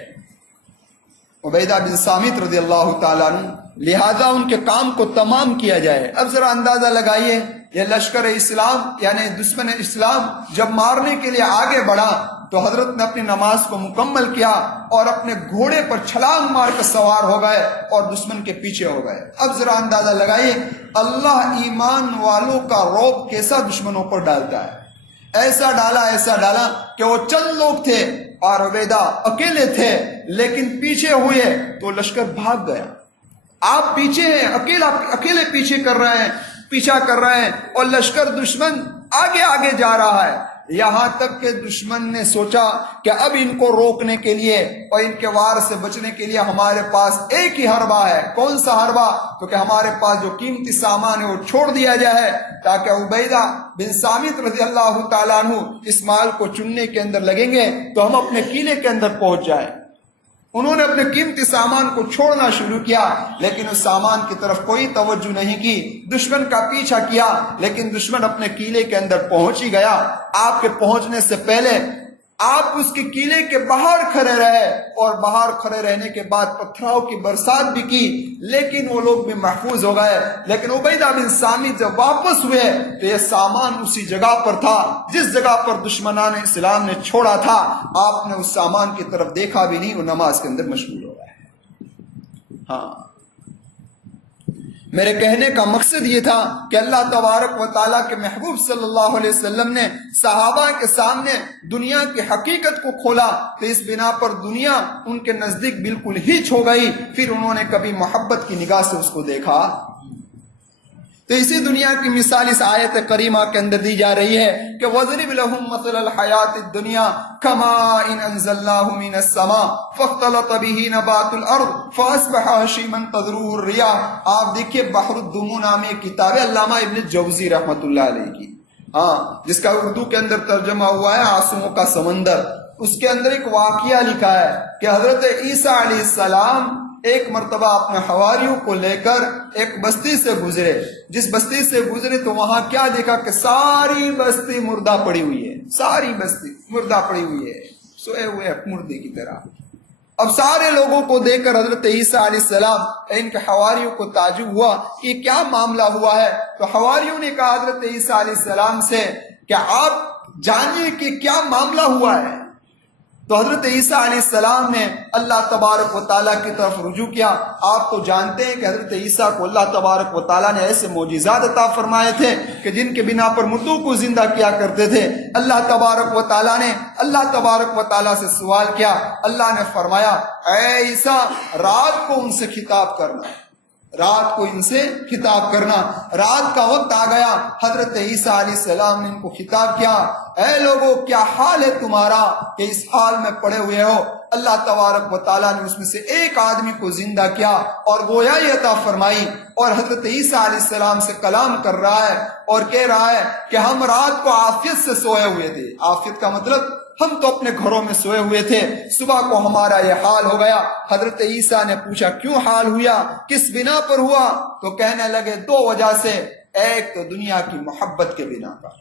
عبیدہ بن صامت رضی اللہ تعالیٰ عنہ، لہذا ان کے کام کو تمام کیا جائے۔ اب ذرا اندازہ لگائیے، یہ لشکر اسلام یعنی دشمن اسلام جب مارنے کے لیے آگے بڑھا تو حضرت نے اپنی نماز کو مکمل کیا اور اپنے گھوڑے پر چھلانگ مار کر سوار ہو گئے اور دشمن کے پیچھے ہو گئے۔ اب ذرا اندازہ لگائیے اللہ ایمان والوں کا رعب کیسا دشمنوں پر ڈالتا ہے۔ ایسا ڈالا کہ وہ چند لوگ تھے اور عبیدہ اکیلے تھے، لیکن پیچھے ہوئے تو لشکر بھاگ گیا۔ آپ پیچھے ہیں، اکیلے پیچھا کر رہے ہیں اور لشکر دشمن آگے جا رہا ہے، یہاں تک کہ دشمن نے سوچا کہ اب ان کو روکنے کے لیے اور ان کے وار سے بچنے کے لیے ہمارے پاس ایک ہی حربہ ہے۔ کون سا حربہ؟ تو کہ ہمارے پاس جو قیمتی سامان ہے وہ چھوڑ دیا جائے تاکہ عبیدہ بن صامت رضی اللہ تعالیٰ عنہ اس مال کو چننے کے اندر لگیں گے تو ہم اپنے قلعے کے اندر پہنچ جائیں۔ انہوں نے اپنے قیمتی سامان کو چھوڑنا شروع کیا، لیکن اس سامان کی طرف کوئی توجہ نہیں کی، دشمن کا پیچھا کیا، لیکن دشمن اپنے قلعے کے اندر پہنچ ہی گیا۔ آپ کے پہنچنے سے پہلے آپ اس کے قلعے کے باہر کھڑے رہے اور باہر کھڑے رہنے کے بعد پتھراؤ کی برسات بھی کی، لیکن وہ لوگ بھی محفوظ ہو گئے۔ لیکن عبیدہ بن صامت جب واپس ہوئے تو یہ سامان اسی جگہ پر تھا جس جگہ پر دشمنان اسلام نے چھوڑا تھا۔ آپ نے اس سامان کی طرف دیکھا بھی نہیں، وہ نماز کے اندر مشغول ہو گئے۔ ہاں، میرے کہنے کا مقصد یہ تھا کہ اللہ تبارک و تعالیٰ کے محبوب صلی اللہ علیہ وسلم نے صحابہ کے سامنے دنیا کی حقیقت کو کھولا، تو اس بنا پر دنیا ان کے نزدیک بالکل ہیچ ہو گئی۔ پھر انہوں نے کبھی محبت کی نگاہ سے اس کو دیکھا۔ تو اسی دنیا کی مثال اس آیت کریمہ کے اندر دی جا رہی ہے کہ وَضْرِبْ لَهُمْ مَثَلَ الْحَيَاةِ الدُّنْيَا كَمَاءٍ أَنزَلْنَاهُ مِنَ السَّمَاءِ فَاخْتَلَطَ بِهِ نَبَاتُ الْأَرْضِ فَأَصْبَحَ هَشِيمًا تَذْرُوهُ الرِّيَاحُ۔ آپ دیکھیے بحر الدمو نامی کتاب ہے علامہ ابن جوزی رحمۃ اللہ علیہ کی، ہاں، جس کا اردو کے اندر ترجمہ ہوا ہے آنسوؤں کا سمندر۔ اس کے اندر ایک واقعہ لکھا ہے کہ حضرت عیسیٰ علیہ السلام ایک مرتبہ اپنے حواریوں کو لے کر ایک بستی سے گزرے۔ جس بستی سے گزرے تو وہاں کیا دیکھا کہ ساری بستی مردہ پڑی ہوئی ہے، ساری بستی مردہ پڑی ہوئی ہے، سوئے ہوئے مردے کی طرح۔ اب سارے لوگوں کو دیکھ کر حضرت عیسیٰ علیہ السلام ان کے حواریوں کو تعجب ہوا کہ کیا معاملہ ہوا ہے۔ تو حواریوں نے کہا حضرت عیسیٰ علیہ السلام سے کہ آپ جانیے کہ کیا معاملہ ہوا ہے۔ تو حضرت عیسیٰ علیہ السلام نے اللہ تبارک و تعالیٰ کی طرف رجوع کیا۔ آپ تو جانتے ہیں کہ حضرت عیسیٰ کو اللہ تبارک و تعالیٰ نے ایسے معجزات عطا فرمائے تھے کہ جن کے بنا پر مردوں کو زندہ کیا کرتے تھے۔ اللہ تبارک و تعالیٰ نے اللہ تبارک و تعالیٰ سے سوال کیا۔ اللہ نے فرمایا اے عیسیٰ رات کو ان سے خطاب کرنا، رات کو ان سے خطاب کرنا۔ رات کا وقت آ گیا، حضرت عیسیٰ علیہ السلام نے ان کو خطاب کیا، اے لوگو کیا حال ہے تمہارا کہ اس حال میں پڑے ہوئے ہو؟ اللہ تبارک و تعالیٰ نے اس میں سے ایک آدمی کو زندہ کیا اور گویائی عطا فرمائی، اور حضرت عیسیٰ علیہ السلام سے کلام کر رہا ہے اور کہہ رہا ہے کہ ہم رات کو عافیت سے سوئے ہوئے تھے۔ عافیت کا مطلب ہم تو اپنے گھروں میں سوئے ہوئے تھے، صبح کو ہمارا یہ حال ہو گیا۔ حضرت عیسیٰ نے پوچھا کیوں حال ہوا، کس بنا پر ہوا؟ تو کہنے لگے دو وجہ سے، ایک تو دنیا کی محبت کے بنا پر،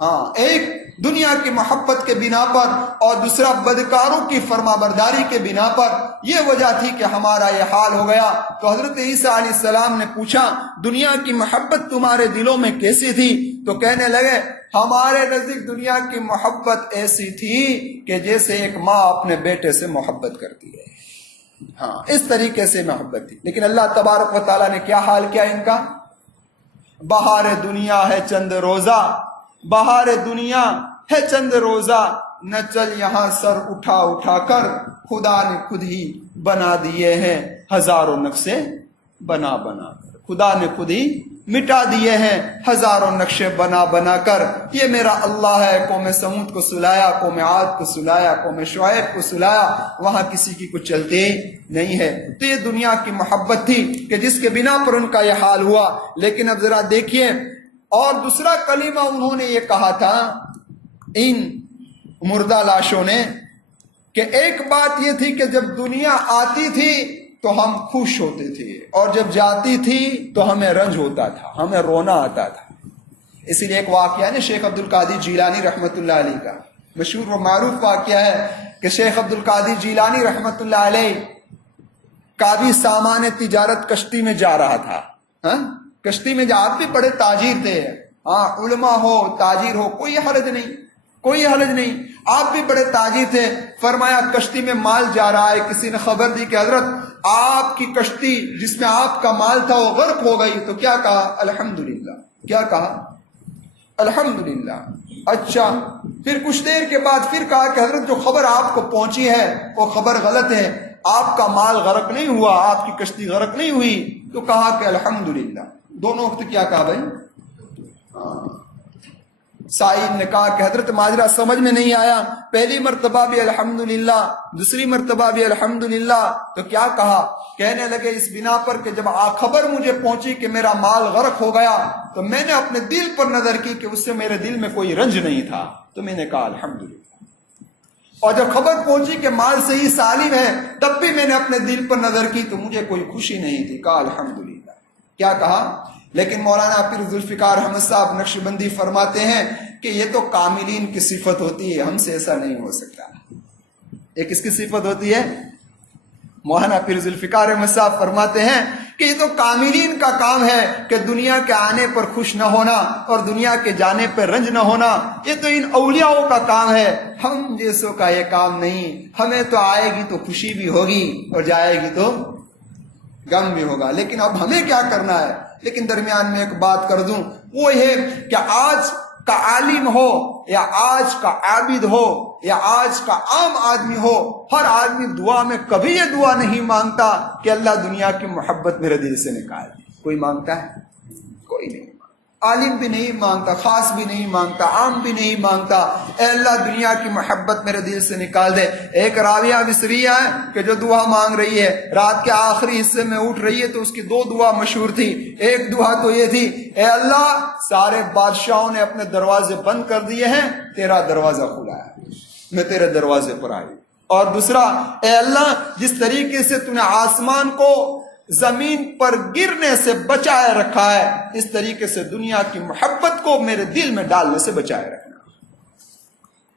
ہاں ایک دنیا کی محبت کے بنا پر، اور دوسرا بدکاروں کی فرما برداری کے بنا پر۔ یہ وجہ تھی کہ ہمارا یہ حال ہو گیا۔ تو حضرت عیسیٰ علیہ السلام نے پوچھا دنیا کی محبت تمہارے دلوں میں کیسی تھی؟ تو کہنے لگے ہمارے نزدیک دنیا کی محبت ایسی تھی کہ جیسے ایک ماں اپنے بیٹے سے محبت کرتی ہے، ہاں اس طریقے سے محبت تھی۔ لیکن اللہ تبارک و تعالیٰ نے کیا حال کیا ان کا؟ بہار دنیا ہے چند روزہ، بہار دنیا ہے چند روزہ، نہ چل یہاں سر اٹھا اٹھا کر، خدا نے خود ہی بنا دیے ہیں ہزاروں نقشے بنا بنا کر، خدا نے خود ہی مٹا دیے ہیں ہزاروں نقشے بنا بنا کر۔ یہ میرا اللہ ہے، قوم سمود کو سلایا، قوم عاد کو سلایا، قوم شعیب کو سلایا، وہاں کسی کی کچھ چلتے نہیں ہے۔ تو یہ دنیا کی محبت تھی کہ جس کے بنا پر ان کا یہ حال ہوا۔ لیکن اب ذرا دیکھیے، اور دوسرا کلمہ انہوں نے یہ کہا تھا ان مردہ لاشوں نے کہ ایک بات یہ تھی کہ جب دنیا آتی تھی تو ہم خوش ہوتے تھے، اور جب جاتی تھی تو ہمیں رنج ہوتا تھا، ہمیں رونا آتا تھا۔ اسی لیے ایک واقعہ ہے شیخ عبد القادر جیلانی رحمۃ اللہ علیہ کا، مشہور و معروف واقعہ ہے کہ شیخ عبد القادر جیلانی رحمۃ اللہ علیہ کا بھی سامان تجارت کشتی میں جا رہا تھا، ہاں کشتی میں آپ بھی بڑے تاجر تھے، ہاں علماء ہو تاجر ہو کوئی حرج نہیں، کوئی حرج نہیں، آپ بھی بڑے تاجر تھے۔ فرمایا کشتی میں مال جا رہا ہے، کسی نے خبر دی کہ حضرت آپ کی کشتی جس میں آپ کا مال تھا وہ غرق ہو گئی، تو کیا کہا؟ الحمدللہ۔ کیا کہا؟ الحمدللہ۔ اچھا، پھر کچھ دیر کے بعد پھر کہا کہ حضرت جو خبر آپ کو پہنچی ہے وہ خبر غلط ہے، آپ کا مال غرق نہیں ہوا، آپ کی کشتی غرق نہیں ہوئی۔ تو کہا کہ الحمدللہ۔ دونوں وقت کیا کہا بھائی؟ سائل نے کہا کہ حضرت ماجرا سمجھ میں نہیں آیا، پہلی مرتبہ بھی الحمدللہ، دوسری مرتبہ بھی الحمدللہ، تو کیا کہا؟ کہنے لگے اس بنا پر کہ جب خبر مجھے پہنچی کہ میرا مال غرق ہو گیا تو میں نے اپنے دل پر نظر کی کہ اس سے میرے دل میں کوئی رنج نہیں تھا، تو میں نے کہا الحمدللہ۔ اور جب خبر پہنچی کہ مال صحیح سالم ہے تب بھی میں نے اپنے دل پر نظر کی تو مجھے کوئی خوشی نہیں تھی، کہا الحمدللہ۔ کیا کہا؟ لیکن مولانا پیر ذوالفقار احمد صاحب نقشبندی فرماتے ہیں کہ یہ تو کاملین کی صفت ہوتی ہے، ہم سے ایسا نہیں ہو سکتا۔ یہ کس کی صفت ہوتی ہے؟ مولانا پیر ذوالفقار احمد صاحب فرماتے ہیں کہ یہ تو کاملین کا کام ہے کہ دنیا کے آنے پر خوش نہ ہونا اور دنیا کے جانے پر رنج نہ ہونا، یہ تو ان اولیاءوں کا کام ہے، ہم جیسوں کا یہ کام نہیں۔ ہمیں تو آئے گی تو خوشی بھی ہوگی اور جائے گی تو غم بھی ہوگا، لیکن اب ہمیں کیا کرنا ہے؟ لیکن درمیان میں ایک بات کر دوں، وہ یہ کہ آج کا عالم ہو یا آج کا عابد ہو یا آج کا عام آدمی ہو، ہر آدمی دعا میں کبھی یہ دعا نہیں مانگتا کہ اللہ دنیا کی محبت میرے دل سے نکال دے۔ کوئی مانگتا ہے؟ کوئی نہیں۔ عالم بھی نہیں مانگتا، خاص بھی نہیں مانگتا، عام بھی نہیں مانگتا، اے اللہ دنیا کی محبت میرے دل سے نکال دے۔ ایک راویہ مصریہ ہے کہ جو دعا مانگ رہی ہے، رات کے آخری حصے میں اٹھ رہی ہے، تو اس کی دو دعا مشہور تھی۔ ایک دعا تو یہ تھی، اے اللہ سارے بادشاہوں نے اپنے دروازے بند کر دیے ہیں، تیرا دروازہ کھلا ہے، میں تیرے دروازے پر آئی۔ اور دوسرا، اے اللہ جس طریقے سے تو نے آسمان کو زمین پر گرنے سے بچائے رکھا ہے، اس طریقے سے دنیا کی محبت کو میرے دل میں ڈالنے سے بچائے رکھنا۔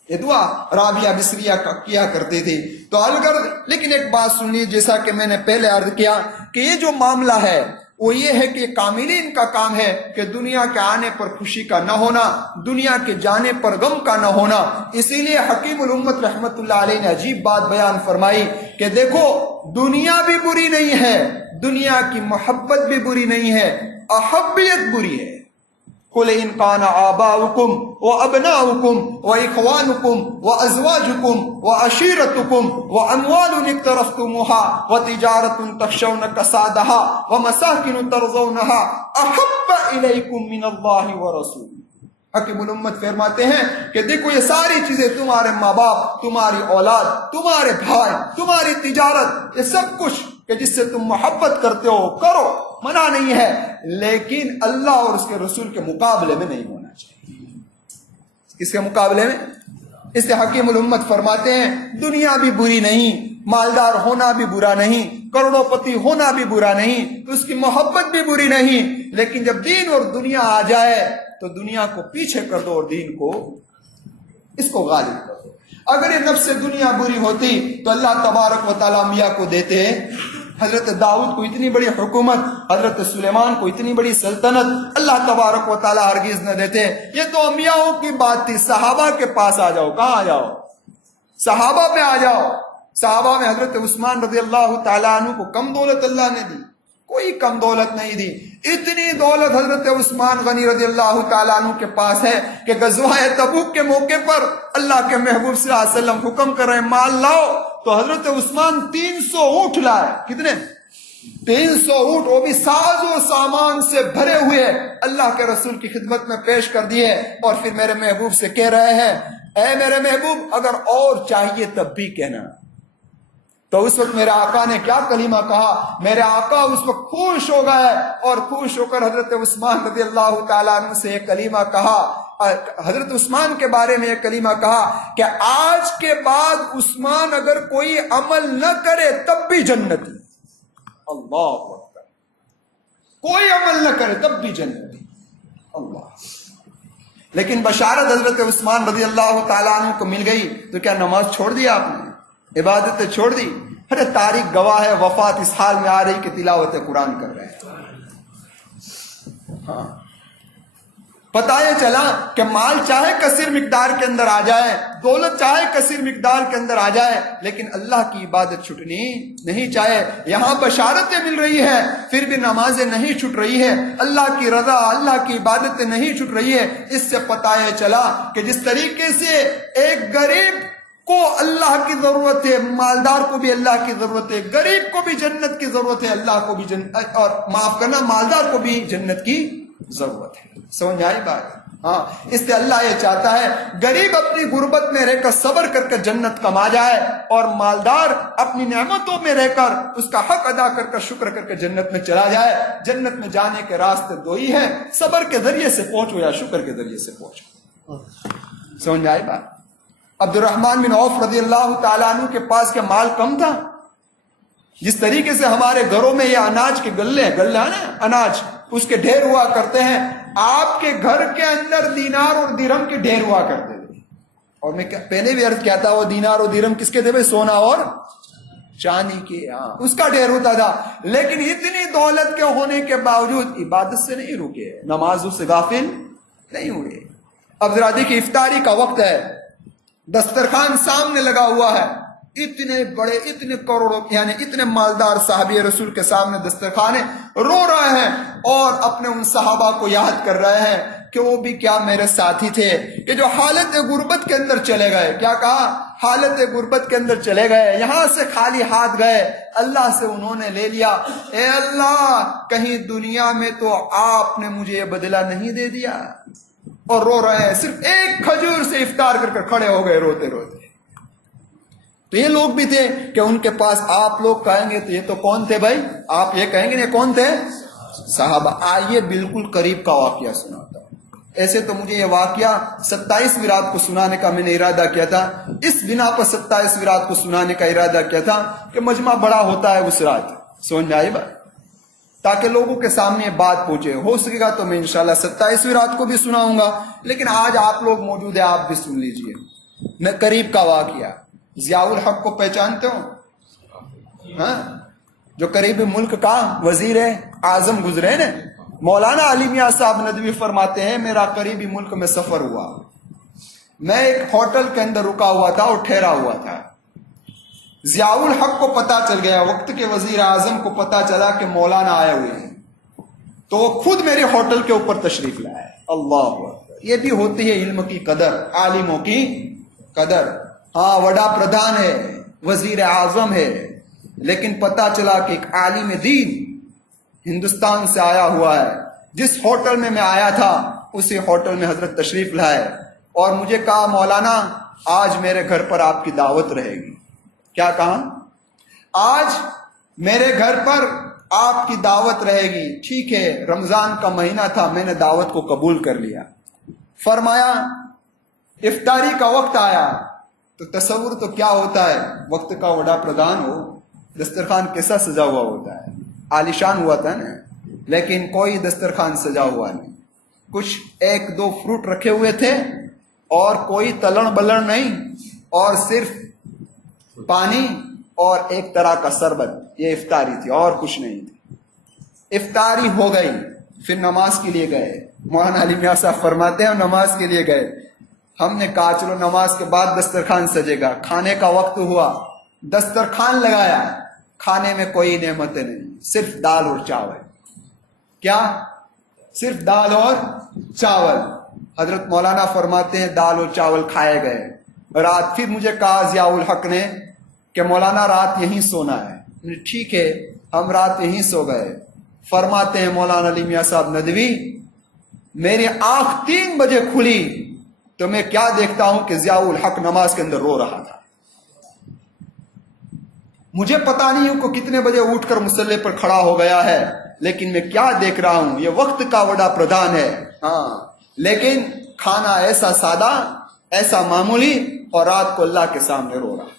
یہ دعا رابعہ مصریہ کیا کرتے تھے۔ تو لیکن ایک بات سنیے، جیسا کہ میں نے پہلے عرض کیا کہ یہ جو معاملہ ہے وہ یہ ہے کہ کاملین کا کام ہے کہ دنیا کے آنے پر خوشی کا نہ ہونا، دنیا کے جانے پر غم کا نہ ہونا۔ اسی لیے حکیم الامت رحمت اللہ علیہ نے عجیب بات بیان فرمائی کہ دیکھو دنیا بھی بری نہیں ہے، دنیا کی محبت بھی بری نہیں ہے، احبیت بری ہے۔ قل ان کان آباؤکم وابناؤکم واخوانکم وازواجکم وعشیرتکم واموال اقترفتموها وتجارۃ تخشون کسادها ومساکن ترضونها احب الیکم من اللہ ورسولہ۔ حکیم الامت فرماتے ہیں کہ دیکھو یہ ساری چیزیں، تمہارے ماں باپ، تمہاری اولاد، تمہارے بھائی، تمہاری تجارت، یہ سب کچھ کہ جس سے تم محبت کرتے ہو کرو، منع نہیں ہے، لیکن اللہ اور اس کے رسول کے مقابلے میں نہیں ہونا چاہیے۔ اس کے مقابلے میں، اس سے حکیم الامت فرماتے ہیں دنیا بھی بری نہیں، مالدار ہونا بھی برا نہیں، کروڑوں پتی ہونا بھی برا نہیں، اس کی محبت بھی بری نہیں، لیکن جب دین اور دنیا آ جائے تو دنیا کو پیچھے کر دو اور دین کو، اس کو غالب کر دو۔ اگر یہ نفس دنیا بری ہوتی تو اللہ تبارک و تعالیٰ انبیاء کو دیتے، حضرت داؤد کو اتنی بڑی حکومت، حضرت سلیمان کو اتنی بڑی سلطنت اللہ تبارک و تعالیٰ ہرگز نہ دیتے۔ یہ تو انبیاءوں کی بات تھی۔ صحابہ کے پاس آ جاؤ، کہاں آ جاؤ؟ صحابہ میں آ جاؤ۔ صحابہ میں حضرت عثمان رضی اللہ تعالیٰ عنہ کو کم دولت اللہ نے دی؟ کوئی کم دولت نہیں دی۔ اتنی دولت حضرت عثمان غنی رضی اللہ تعالیٰ عنہ کے پاس ہے کہ غزوہ تبوک کے موقع پر اللہ کے محبوب صلی اللہ علیہ وسلم حکم کر رہے ہیں مال لاؤ، تو حضرت عثمان 300 اونٹ لائے۔ کتنے؟ 300 اونٹ، وہ بھی ساز و سامان سے بھرے ہوئے، اللہ کے رسول کی خدمت میں پیش کر دیے، اور پھر میرے محبوب سے کہہ رہے ہیں اے میرے محبوب اگر اور چاہیے تب بھی کہنا۔ تو اس وقت میرے آقا نے کیا کلمہ کہا؟ میرے آقا اس وقت خوش ہو گئے اور خوش ہو کر حضرت عثمان رضی اللہ تعالیٰ عنہ سے ایک کلمہ کہا، حضرت عثمان کے بارے میں ایک کلمہ کہا کہ آج کے بعد عثمان اگر کوئی عمل نہ کرے تب بھی جنتی۔ اللہ اکبر، کوئی عمل نہ کرے تب بھی جنتی۔ اللہ، لیکن بشارت حضرت عثمان رضی اللہ تعالیٰ عنہ کو مل گئی تو کیا نماز چھوڑ دیا آپ نے؟ عبادتیں چھوڑ دی؟ ارے تاریخ گواہ ہے، وفات اس حال میں آ رہی کہ تلاوت قرآن کر رہے ہیں۔ ہاں، پتہ یہ چلا کہ مال چاہے کثیر مقدار کے اندر آ جائے، دولت چاہے کثیر مقدار کے اندر آ جائے، لیکن اللہ کی عبادت چھٹنی نہیں چاہے۔ یہاں بشارتیں مل رہی ہے پھر بھی نمازیں نہیں چھٹ رہی ہے، اللہ کی رضا، اللہ کی عبادتیں نہیں چھٹ رہی ہے۔ اس سے پتہ یہ چلا کہ جس طریقے سے ایک غریب کو اللہ کی ضرورت ہے، مالدار کو بھی اللہ کی ضرورت ہے، غریب کو بھی جنت کی ضرورت ہے، اللہ کو بھی اور معاف کرنا مالدار کو بھی جنت کی ضرورت ہے۔ سمجھ آئی بات؟ ہاں، اس سے اللہ یہ چاہتا ہے غریب اپنی غربت میں رہ کر صبر کر کے جنت کما جائے، اور مالدار اپنی نعمتوں میں رہ کر اس کا حق ادا کر کر شکر کر کے جنت میں چلا جائے۔ جنت میں جانے کے راستے دو ہی ہیں، صبر کے ذریعے سے پہنچو یا شکر کے ذریعے سے پہنچو۔ سمجھ آئی بات؟ عبد الرحمن بن عوف رضی اللہ تعالیٰ عنہ کے پاس کیا مال کم تھا؟ جس طریقے سے ہمارے گھروں میں یہ اناج کے گلے نا اناج، اس کے ڈھیر ہوا کرتے ہیں، آپ کے گھر کے اندر دینار اور درہم کے ڈھیر ہوا کرتے تھے. اور میں پہلے بھی عرض کیا تھا وہ دینار اور درہم کس کے تھے بھائی؟ سونا اور چاندی کے. اس کا ڈھیر ہوتا تھا. لیکن اتنی دولت کے ہونے کے باوجود عبادت سے نہیں رکے, نمازوں سے غافل نہیں ہوئے. اب ذرا دیکھیے, افطاری کا وقت ہے, دسترخوان سامنے لگا ہوا ہے, اتنے بڑے اتنے کروڑوں یعنی اتنے مالدار صحابی رسول کے سامنے دسترخوان ہے, رو رہے ہیں اور اپنے ان صحابہ کو یاد کر رہے ہیں کہ وہ بھی کیا میرے ساتھی تھے کہ جو حالت غربت کے اندر چلے گئے. کیا کہا؟ حالت غربت کے اندر چلے گئے, یہاں سے خالی ہاتھ گئے, اللہ سے انہوں نے لے لیا. اے اللہ, کہیں دنیا میں تو آپ نے مجھے یہ بدلہ نہیں دے دیا. اور رو رہے ہیں, صرف ایک کھجور سے افطار کر کے کھڑے ہو گئے روتے روتے. تو یہ لوگ بھی تھے کہ ان کے پاس آپ لوگ کہیں گے تو یہ تو کون تھے بھائی؟ آپ یہ کہیں گے یہ کون تھے؟ صحابہ. آئیے بالکل قریب کا واقعہ سناتا ہوں. ایسے تو مجھے یہ واقعہ 27ویں رات کو سنانے کا میں نے ارادہ کیا تھا. اس بنا پر 27ویں رات کو سنانے کا ارادہ کیا تھا کہ مجمع بڑا ہوتا ہے اس رات, سمجھ آئی بات, تاکہ لوگوں کے سامنے بات پہنچے. ہو سکے گا تو میں انشاءاللہ 27ویں رات کو بھی سناؤں گا, لیکن آج آپ لوگ موجود ہیں, آپ بھی سن لیجئے. میں قریب کا واقعہ, ضیاء الحق کو پہچانتے ہو؟ ہاں, جو قریب ملک کا وزیر اعظم گزرے نا, مولانا علی میاں صاحب ندوی فرماتے ہیں میرا قریبی ملک میں سفر ہوا. میں ایک ہوٹل کے اندر رکا ہوا تھا اور ٹھہرا ہوا تھا. ضیاء الحق کو پتا چل گیا, وقت کے وزیر اعظم کو پتا چلا کہ مولانا آئے ہوئے ہیں, تو وہ خود میرے ہوٹل کے اوپر تشریف لائے. اللہ اکبر. یہ بھی ہوتی ہے علم کی قدر, عالموں کی قدر. ہاں, وڈا پردھان ہے, وزیر اعظم ہے, لیکن پتا چلا کہ ایک عالم دین ہندوستان سے آیا ہوا ہے. جس ہوٹل میں آیا تھا اسی ہوٹل میں حضرت تشریف لائے اور مجھے کہا مولانا آج میرے گھر پر آپ کی دعوت رہے گی. کیا کہا؟ آج میرے گھر پر آپ کی دعوت رہے گی. ٹھیک ہے, رمضان کا مہینہ تھا, میں نے دعوت کو قبول کر لیا. فرمایا افطاری کا وقت آیا تو تصور تو کیا ہوتا ہے, وقت کا وڈا پردھان ہو, دسترخوان کیسا سجا ہوا ہوتا ہے, عالیشان ہوا تھا نا, لیکن کوئی دسترخوان سجا ہوا نہیں. کچھ ایک دو فروٹ رکھے ہوئے تھے اور کوئی تلن بلن نہیں, اور صرف پانی اور ایک طرح کا شربت. یہ افطاری تھی اور کچھ نہیں تھی. افطاری ہو گئی, پھر نماز کے لیے گئے. مولانا علی میاں صاحب فرماتے ہیں نماز کے لیے گئے. ہم نے کہا چلو نماز کے بعد دسترخوان سجے گا. کھانے کا وقت ہوا, دسترخوان لگایا, کھانے میں کوئی نعمتیں نہیں, صرف دال اور چاول. کیا؟ صرف دال اور چاول. حضرت مولانا فرماتے ہیں دال اور چاول کھائے گئے. رات پھر مجھے کہا ضیاء الحق نے کہ مولانا رات یہیں سونا ہے. ٹھیک ہے, ہم رات یہیں سو گئے. فرماتے ہیں مولانا علی میاں صاحب ندوی, میری آنکھ 3 بجے کھلی تو میں کیا دیکھتا ہوں کہ ضیاء الحق نماز کے اندر رو رہا تھا. مجھے پتا نہیں ہوں کہ کتنے بجے اٹھ کر مصلی پر کھڑا ہو گیا ہے, لیکن میں کیا دیکھ رہا ہوں, یہ وقت کا وڈا پردھان ہے. ہاں, لیکن کھانا ایسا سادہ, ایسا معمولی, اور رات کو اللہ کے سامنے رو رہا.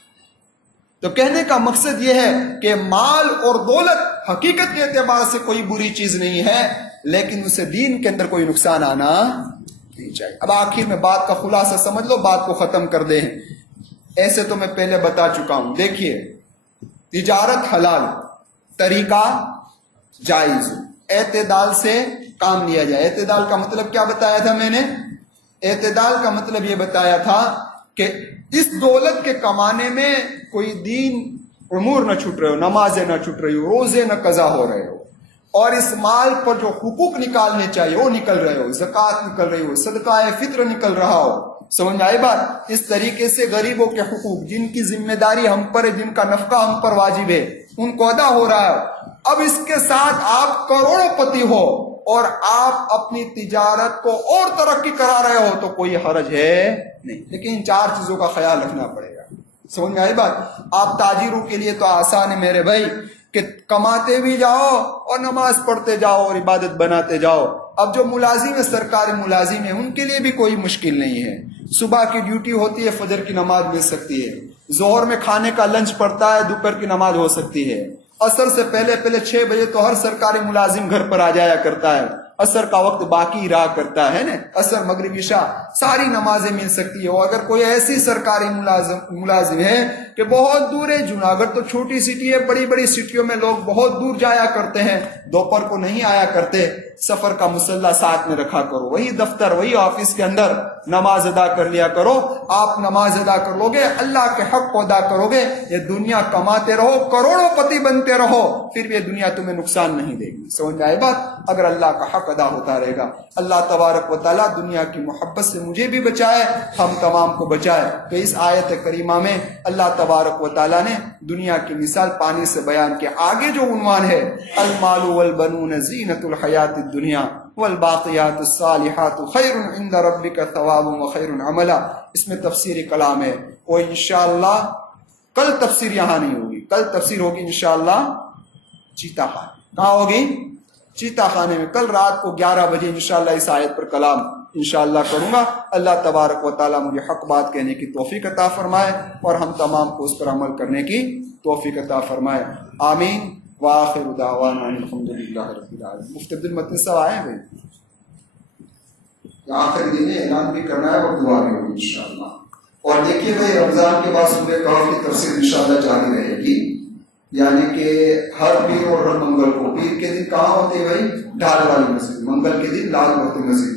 تو کہنے کا مقصد یہ ہے کہ مال اور دولت حقیقت کے اعتبار سے کوئی بری چیز نہیں ہے, لیکن اسے دین کے اندر کوئی نقصان آنا نہیں چاہیے. اب آخر میں بات کا خلاصہ سمجھ لو, بات کو ختم کر دیں. ایسے تو میں پہلے بتا چکا ہوں. دیکھیے, تجارت حلال, طریقہ جائز, اعتدال سے کام لیا جائے. اعتدال کا مطلب کیا بتایا تھا میں نے؟ اعتدال کا مطلب یہ بتایا تھا کہ اس دولت کے کمانے میں کوئی دین امور نہ چھوٹ رہے ہو, نمازیں نہ چھوٹ رہی ہو, روزے نہ قضا ہو رہے ہو, اور اس مال پر جو حقوق نکالنے چاہیے وہ نکل رہے ہو, زکوٰۃ نکل رہی ہو, صدقہ فطر نکل رہا ہو. سمجھ آئی بات؟ اس طریقے سے غریبوں کے حقوق, جن کی ذمہ داری ہم پر ہے, جن کا نفقہ ہم پر واجب ہے, ان کو ادا ہو رہا ہے. اب اس کے ساتھ آپ کروڑوں پتی ہو اور آپ اپنی تجارت کو اور ترقی کرا رہے ہو تو کوئی حرج ہے نہیں, لیکن ان 4 چیزوں کا خیال رکھنا پڑے گا. سمجھ میں آئی بات؟ آپ تاجروں کے لیے تو آسان ہے میرے بھائی کہ کماتے بھی جاؤ اور نماز پڑھتے جاؤ اور عبادت بناتے جاؤ. اب جو ملازم ہے, سرکاری ملازم ہے, ان کے لیے بھی کوئی مشکل نہیں ہے. صبح کی ڈیوٹی ہوتی ہے, فجر کی نماز مل سکتی ہے, ظہر میں کھانے کا لنچ پڑتا ہے, دوپہر کی نماز ہو سکتی ہے, عصر سے پہلے 6 بجے تو ہر سرکاری ملازم گھر پر آ جایا کرتا ہے. عصر کا وقت باقی رہا کرتا ہے نا، عصر مغرب عشاء ساری نمازیں مل سکتی ہے. اور اگر کوئی ایسی سرکاری ملازم ہے کہ بہت دور ہے، جوناگڑھ تو چھوٹی سٹی ہے، بڑی بڑی سٹیوں میں لوگ بہت دور جایا کرتے ہیں، دوپہر کو نہیں آیا کرتے، سفر کا مسلح ساتھ میں رکھا کرو، وہی دفتر وہی آفس کے اندر نماز ادا کر لیا کرو. آپ نماز ادا کر لو گے، اللہ کے حق کو ادا کرو گے، یہ دنیا کماتے رہو، کروڑوں پتی بنتے رہو، پھر بھی یہ دنیا تمہیں نقصان نہیں دے گی. سمجھ میں آئی بات؟ اگر اللہ کا حق ادا ہوتا رہے گا. اللہ تبارک و تعالیٰ دنیا کی محبت سے مجھے بھی بچائے، ہم تمام کو بچائے. تو اس آیت کریمہ میں اللہ تبارک و تعالیٰ نے دنیا کی مثال پانی سے بیان کیا. آگے جو عنوان ہے المال والبنون زینت الحیات الدنیا والباقیات الصالحات خیر عند ربک ثوابا وخیر عملا، اس میں تفسیر کلام ہے. اور انشاءاللہ کل تفسیر یہاں نہیں ہوگی، کل تفسیر ہوگی انشاءاللہ چیتا خانے. کہاں ہوگی؟ چیتا خانے میں. کل رات کو 11 بجے انشاءاللہ اس آیت پر کلام انشاءاللہ کروں گا. اللہ تبارک و تعالیٰ مجھے حق بات کہنے کی توفیق عطا فرمائے اور ہم تمام کو اس پر عمل کرنے کی توفیق عطا فرمائے. آمین. وآخر دعوانا الحمدللہ رب العالمین. مفتی عبد المتین صاحب آئے ہیں بھائی؟ آخر دن اعلان بھی کرنا ہے اور دعا بھی ہوگی انشاءاللہ. اور دیکھیے بھائی رمضان کے بعد سورہ کہف کی تفسیر انشاءاللہ جاری رہے گی، یعنی کہ ہر پیر اور ہر منگل کو. پیر کے دن کہاں ہوتے ہیں بھائی؟ ڈھال والی مسجد، منگل کے دن لال بتی مسجد.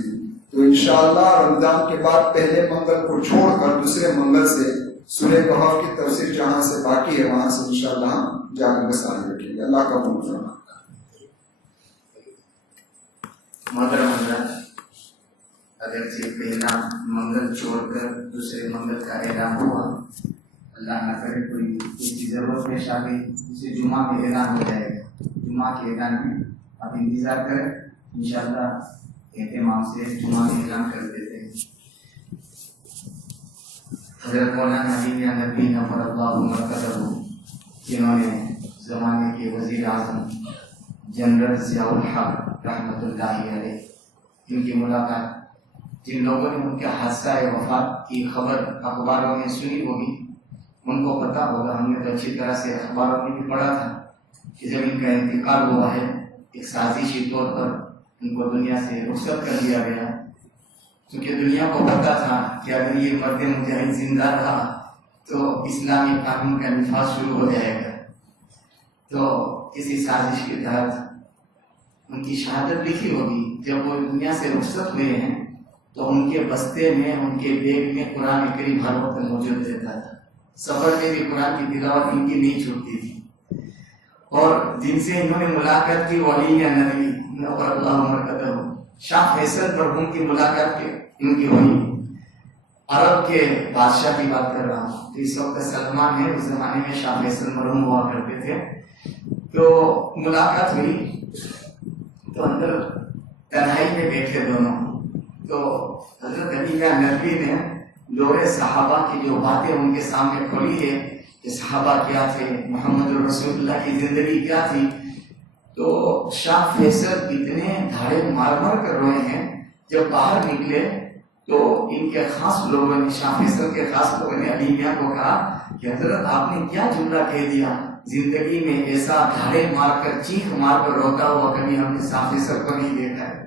تو انشاءاللہ رمضان کے بعد پہلے منگل کو چھوڑ کر دوسرے منگل سے سورہ کہف کی تفسیر جہاں سے باقی ہے وہاں سے انشاءاللہ ہم جا کر مسائل رکھیں گے. اللہ کا منظر. محترم حضرات، اگر صرف پہلا منگل چھوڑ کر دوسرے منگل کا اعلان ہوا، اللہ نہ کرے کوئی اس ضرورت پیش آ گئی، جسے جمعہ میں اعلان ہو جائے گا. جمعہ کے اعلان میں آپ انتظار کریں، انشاءاللہ اہتمام سے جمعہ میں اعلان کر دیتے ہیں. حضرت مولانا علی میاں ندوی نفر اللہ مرکزہ، جنہوں نے زمانے کے وزیر اعظم جنرل ضیاء الحق رحمۃ اللہ علیہ، ان کی ملاقات، جن لوگوں نے ان کے حادثہ وفات کی خبر اخباروں میں سنی ہوگی ان کو پتہ ہوگا. ہم نے تو اچھی طرح سے اخباروں میں بھی پڑھا تھا کہ جب ان کا انتقال ہوا ہے ایک سازشی طور پر ان کو دنیا سے رخصت کر دیا گیا، کیونکہ دنیا کو پتہ تھا کہ اگر یہ مرد مجاہد زندہ رہا تو اسلامی قانون کا نفاذ شروع ہو جائے گا. تو کسی سازش کے تحت ان کی شہادت لکھی ہوگی. جب وہ دنیا سے رخصت ہوئے ہیں تو ان کے بستے میں، ان کے بیگ میں قرآن کریم ہر وقت موجود رہتا تھا. سفر میں بھی قرآن کی تلاوت ان کی نہیں چھوٹتی تھی. اور جن سے انہوں نے ملاقات کی وہ علی ندوی نور اللہ مرکزہ، شاہ فیصل مرحوم کی ملاقات ان کی ہوئی. عرب کے بادشاہ کی بات کر رہا ہوں، تو اس وقت سلمان ہے، اس زمانے میں شاہ فیصل مرحوم ہوا کرتے تھے. تو ملاقات ہوئی تو اندر تنہائی میں بیٹھے دونوں. تو حضرت علی میاں ندوی نے دور صحابہ کی جو باتیں ان کے سامنے کھولی ہے کہ صحابہ کیا تھے، محمد رسول اللہ کی زندگی کیا تھی. تو شاہ فیصل اتنے دھاڑے مار مار کر روئے ہیں. جب باہر نکلے تو ان کے خاص لوگوں نے، شاہ فیصل کے خاص لوگوں نے علی میاں کو کہا کہ حضرت آپ نے کیا جملہ کہہ دیا، زندگی میں ایسا دھاڑے مار کر چیخ مار کر روتا ہوا کبھی ہم نے شاہ فیصل کو نہیں دیکھا ہے.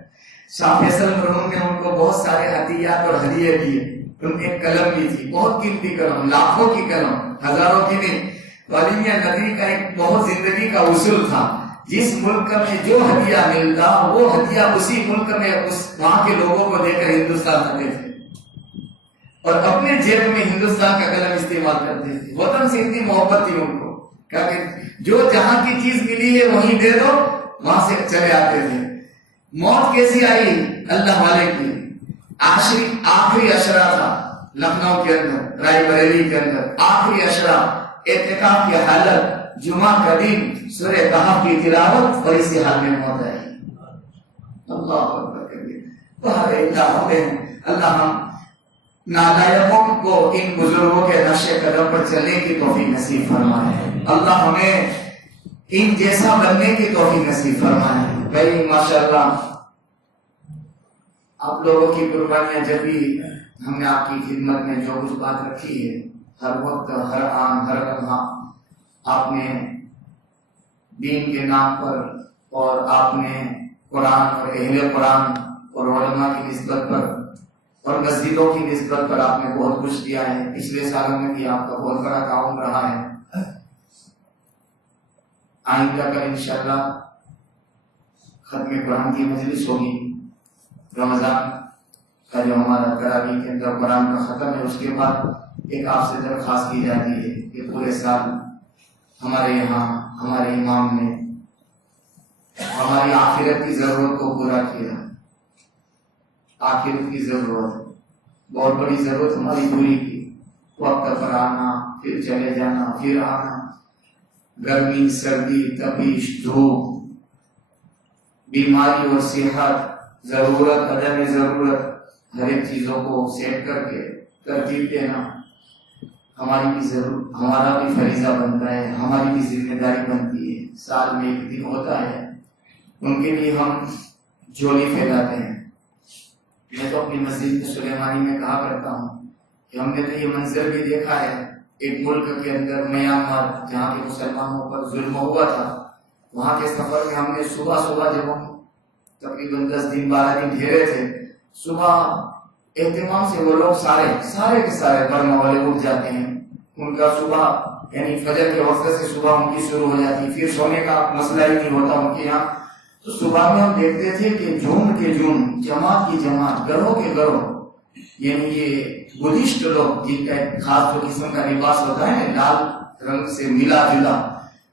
شاہ فیصل مرحوم نے ان کو بہت سارے عطیات اور ہدیے دیے. ان میں قلم بھی تھی، بہت قیمتی قلم، لاکھوں کی قلم، ہزاروں کی نہیں. تو علی میاں ندوی کا ایک بہت زندگی کا اصول تھا، جس ملک میں جو ہدیہ ملتا وہ ہدیہ اسی ملک میں اس وہاں کے لوگوں کو دے کر ہندوستان آتے تھے اور اپنے جیب میں ہندوستان کا قلم استعمال کرتے تھے. وطن سے اتنی محبت تھی ان کو کہ جو جہاں کی چیز ملی ہے وہیں دے دو، وہاں سے چلے آتے تھے. موت کیسی آئی اللہ والے کی؟ آخری اشرا تھا لکھنؤ کے اندر، رائے بریلی کے اندر، آخری اشرا، اعتکاف کی حالت، جمعہ کا دن، سورہ کہف کی تلاوت، اور اسی حال میں موت آئی. اللہ اکبر کبیر. اللہ ہم نالائقوں کو ان بزرگوں کے نقش قدم پر چلنے کی توفیق نصیب فرمائے. اللہ ہمیں ان جیسا بننے کی توفیق نصیب فرمائے. بھائی ماشاءاللہ آپ لوگوں کی قربانیاں، جب بھی ہم نے آپ کی خدمت میں جو کچھ بات رکھی ہے، ہر وقت، ہر آن، ہر لمحہ آپ نے دین کے نام پر، اور آپ نے قرآن اور اہل قرآن اور علماء کی نسبت پر اور مسجدوں کی نسبت پر آپ نے بہت کچھ دیا ہے. پچھلے سالوں میں بھی آپ کا بہت بڑا تعاون رہا ہے. آئندہ کل انشاءاللہ ختم قرآن کی مجلس ہوگی. رمضان کا جو ہمارا تراویح کے اندر قرآن کا ختم ہے، اس کے بعد ایک آپ سے درخواست کی جاتی ہے کہ پورے سال ہمارے یہاں ہمارے امام نے ہماری آخرت کی ضرورت کو پورا کیا. آخرت کی ضرورت بہت بڑی ضرورت ہماری پوری کی. وقت پر آنا، پھر چلے جانا، پھر آنا، گرمی سردی تپش دھوپ، بیماری اور صحت، ضرورت عدم ضرورت، ہر ایک چیزوں کو سیٹ کر کے ترتیب دینا ہماری بھی ضرورت، ہمارا بھی فریضہ بنتا ہے، ہماری بھی ذمہ داری بنتی ہے. سال میں ایک دن ہوتا ہے، ان کے لیے ہم جھولی پھیلاتے ہیں. میں تو اپنی مسجد سلیمانی میں کہا کرتا ہوں کہ ہم نے تو یہ منظر بھی دیکھا ہے ایک ملک کے اندر میانمار، جہاں کے مسلمانوں پر ظلم ہوا تھا، وہاں کے سفر میں ہم نے صبح جب ہم تقریباً 10 دن 12 دن ٹھہرے تھے، صبح اہتمام سے وہ لوگ سارے کے سارے برما والے اٹھ جاتے ہیں. ان کا صبح یعنی فجر کے وقت سے صبح ان کی شروع ہو جاتی، پھر سونے کا مسئلہ ہی نہیں ہوتا ان کے یہاں. تو صبح میں ہم دیکھتے تھے کہ جھوم کے جھوم، جماعت کی جماعت، گروہ کے گروہ، یعنی یہ بدھسٹ لوگ جن کا ایک خاص جو قسم کا لباس ہوتا ہے لال رنگ سے ملا جلا،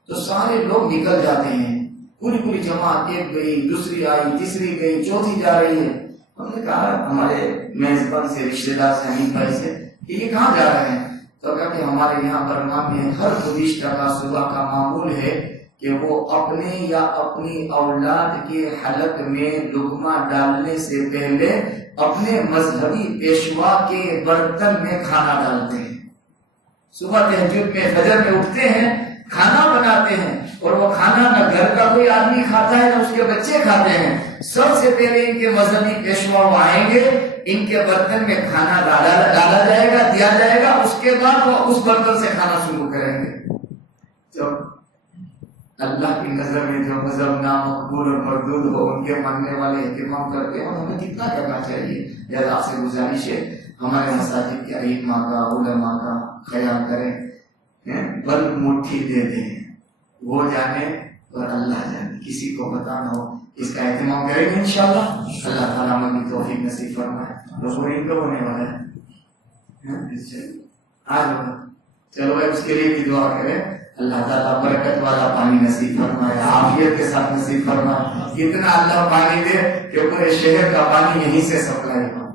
تو سارے لوگ نکل جاتے ہیں. پوری جماعت، ایک گئی، دوسری آئی، تیسری گئی، چوتھی جا رہی ہے. ہم نے کہا ہمارے میزبان سے، رشتے دار سے، حمید بھائی سے کہ یہ کہاں جا رہے ہیں؟ تو کہا کہ ہمارے یہاں برما میں ہر بدھسٹ کا صبح کا معمول ہے کہ وہ اپنے یا اپنی اولاد کے حلق میں لقمہ ڈالنے سے پہلے اپنے مذہبی پیشوا کے برتن میں کھانا ڈالتے ہیں. صبح تہجد میں فجر میں اٹھتے ہیں، کھانا بناتے ہیں، اور وہ کھانا نہ گھر کا کوئی آدمی کھاتا ہے نہ اس کے بچے کھاتے ہیں. سب سے پہلے ان کے مذہبی پیشوا آئیں گے، ان کے برتن میں کھانا ڈالا جائے گا، دیا جائے گا، اس کے بعد وہ اس برتن سے کھانا شروع کریں گے. جب اللہ کی نظر میں جو مذہب نامقبول اور مردود ہو، ان کے ماننے والے اہتمام کرتے ہیں، ہمیں کتنا کرنا چاہیے. لہذا آپ سے گزارش ہے ہمارے مساجد کے ائمہ کا، علماء کا خیال کریں، بل مٹھی دے دیں، وہ جانے اور اللہ جانے، کسی کو پتہ نہ ہو. اس کا اہتمام کریں گے انشاءاللہ. اللہ تعالیٰ ہمیں توفیق نصیب فرمائے. رسول کب ہونے والا ہے؟ چلو بھائی اس کے لیے بھی دعا کریں. اللہ تعالیٰ برکت والا پانی نصیب فرمائے، عافیت کے ساتھ نصیب فرمائے. اتنا اللہ پانی دے کہ پورے شہر کا پانی یہیں سے سپلائی ہو.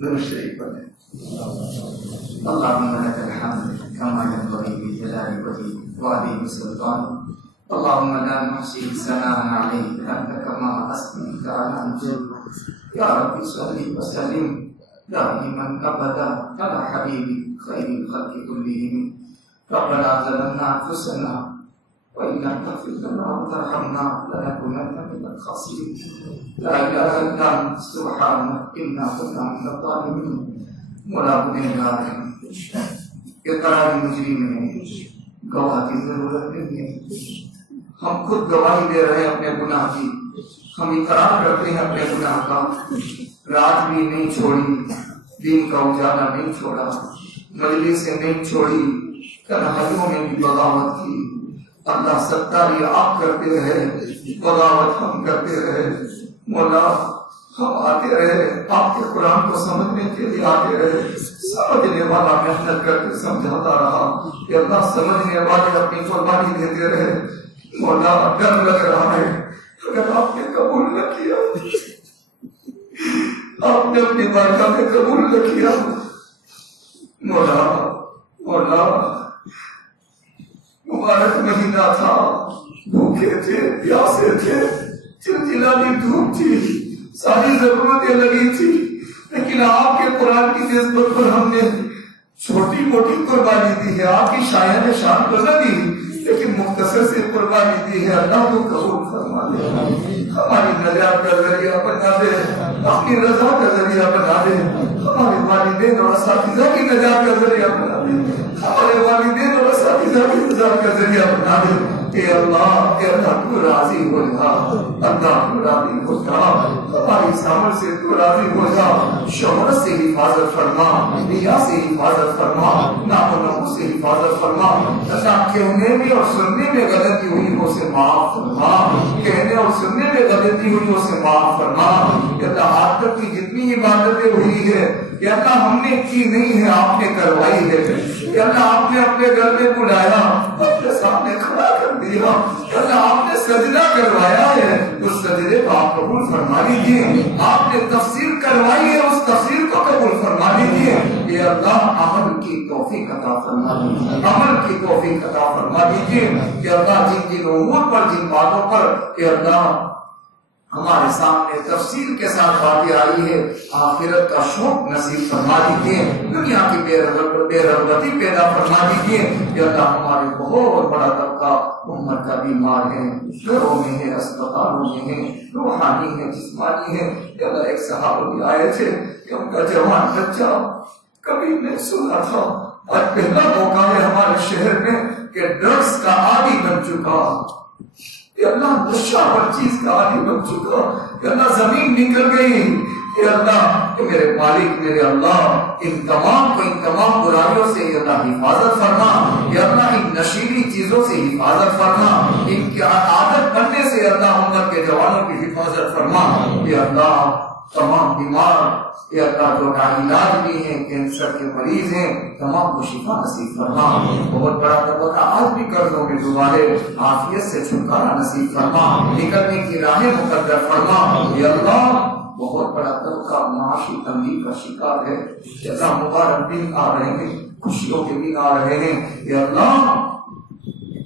درود شریف پڑھیں. اللهم لك الحمد كما ينبغي لجلال وجهك وعظيم سلطانك. اللهم لا نحصي ثناء عليك انت كما اثنيت على نفسك. يا رب صل وسلم دائما ابدا على حبيبك خير الخلق كلهم. ربنا ظلمنا انفسنا وان لم تغفر لنا وترحمنا لنكونن من الخاسرين. لا اله الا انت سبحانك انا كنا من الظالمين. مولا گنہگار ہیں، اقرار مجرم ہیں، گواہ کی ضرورت نہیں ہے. ہم خود گواہی دے رہے ہیں اپنے گناہ کی. ہم اقرار کرتے ہیں اپنے گناہ کا. رات بھی نہیں چھوڑی، دن کا اجالا نہیں چھوڑا، مجلسیں نہیں چھوڑی، تنہائیوں میں بھی بغاوت کی. اللہ ستاری آپ کرتے رہے، بغاوت ہم کرتے رہے. مولا ہم آتے رہے، آپ کے قرآن کو سمجھنے کے لیے آتے رہے. سمجھنے والا محنت کر کے سمجھاتا رہا کہ اللہ سمجھنے والے اپنی قربانی دیتے رہے. مولا ڈر لگ رہا ہے اگر آپ نے قبول نہ کیا، آپ نے اپنی بارگاہ میں قبول نہ کیا. مولا مبارک مہینہ تھا، بھوکے تھے، پیاسے تھے، چلچلاتی دھوپ تھی، ساری ضرورتیں لگی تھی، لیکن آپ کے قرآن کی نسبت پر ہم نے چھوٹی موٹی قربانی دی ہے. آپ کی شاعر شان کو نہ دی لیکن مختصر سے قربانی دی ہے. اللہ کو قبول فرما دے، ہماری نجات کا ذریعہ بنا دے، اپنی رضا کا ذریعہ بنا دے. ہمارے والدین اور اساتذہ کی نجات کا ذریعہ بنا دے، ہمارے والدین اور اساتذہ کی نجات کا ذریعہ بنا دے. اے اللہ تو راضی ہو جا، اللہ تو راضی ہو جا، ہماری سامر سے تو راضی ہو جا، شہرت سے حفاظت فرما، ریا سے حفاظت فرما، نامو سے حفاظت فرما، اللہ کہنے میں اور سننے میں غلطی ہوئی ہو سے معاف فرما، کہنے اور سننے میں غلطی ہوئی ہو سے معاف فرما، اللہ آج تک کی جتنی عبادتیں ہوئی ہے یا اللہ ہم نے کی نہیں ہے، آپ نے کروائی ہے، یا اللہ آپ نے اپنے گھر میں بلایا، اپنے سامنے کھڑا کر دیا، یا اللہ آپ نے سجدہ کروایا ہے، اس سجدے کو آپ قبول فرما لیجیے، آپ نے تفسیر کروائی ہے، اس تفسیر کو قبول فرما لیجیے، یا اللہ عمل کی توفیق عطا فرما دیجیے، عمل کی توفیق عطا فرما دیجیے، یا اللہ جن جن امور پر، جن باتوں پر یا اللہ ہمارے سامنے تفصیل کے ساتھ باتیں آئی ہے، آخرت کا شوق نصیب فرما دیجیے، دنیا کی بے رغبتی پیدا فرما دیجیے، یا اللہ ہمارے بہت بڑا طبقہ امت کا بیمار ہے، گھروں میں ہے، اسپتالوں میں ہے، روحانی ہے، جسمانی ہے، یا اللہ ایک صحابہ بھی آئے تھے کہ ان کا جوان بچہ کبھی نہیں سنا تھا، آج پہلا موقع ہے ہمارے شہر میں کہ ڈرگس کا عادی بن چکا، کہ اللہ نشہ ہر چیز کا عادی بن چکا، کہ اللہ زمین نکل گئی، کہ اللہ کہ میرے مالک میرے اللہ ان تمام برائیوں سے یا اللہ حفاظت فرما، یا اللہ ان نشیلی چیزوں سے حفاظت فرما، ان کی عادت بننے سے یا اللہ امت کے جوانوں کی حفاظت فرما، یا اللہ تمام بیمار یا اللہ جو علاج بھی ہیں، کینسر کے مریض ہیں، تمام کو شفا نصیب فرما، بہت بڑا طبقہ آج بھی قرضوں میں ڈوبا ہے، عافیت سے چھٹکارا نصیب فرما، نکلنے کی راہیں مقدر فرما، یا اللہ بہت بڑا طبقہ معاشی تنگی کا شکار ہے، جیسا مبارک دن آ رہے ہیں، خوشیوں کے دن آ رہے ہیں، یا اللہ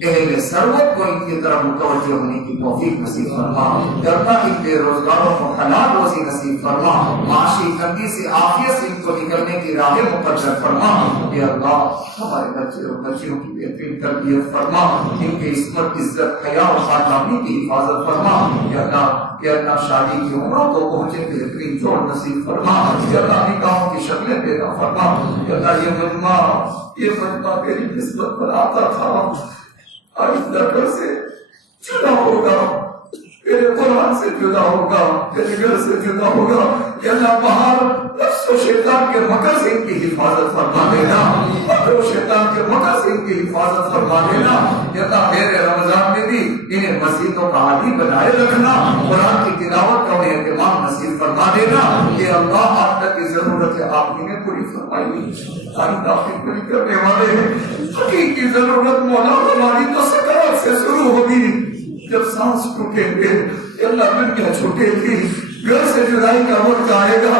اہل ثروت کو ان کی طرف متوجہ ہونے کی توفیق نصیب فرما، یا اللہ ان بے روزگاروں کو حلال روزی نصیب فرما، معاشی تنگی سے عافیت سے ان کو نکلنے کی راہیں مقرر فرما، یا اللہ ہمارے بچے اور بچیوں کی بہترین تربیت فرما، ان کی عصمت عزت حیا اور خاندانی کی حفاظت فرما، یا اللہ شادی کی عمروں کو پہنچے بہترین جوڑ نصیب فرما، یا اللہ نکاحوں کی شکلیں پیدا فرما، یا اللہ یہ مجمع میری نسبت پر آتا تھا، آئندہ گھر سے جدا ہوگا، میرے قرآن سے جدا ہوگا، میرے گھر سے جدا ہوگا، یا اللہ باہر نفس و شیطان کے مکر سے ان کی حفاظت فرما دینا، مکر و شیطان کے مکر سے ان کی حفاظت فرما دینا، یا اللہ میرے رمضان میں بھی انہیں مسجدوں کا عادی بنائے رکھنا، قرآن کی تلاوت کا انہیں اہتمام نصیب فرما دینا، کہ اللہ آپ تک کی ضرورت ہے آپ نے پوری فرمائی، آئندہ آپ کی پوری کرنے والے ہیں، حقیقی ضرورت مولا ہماری تو سکرات سے شروع ہوگی، جب سانس ٹوٹیں گے اللہ دنیا چھوٹے گی، گھر سے جدائی کا وقت آئے گا،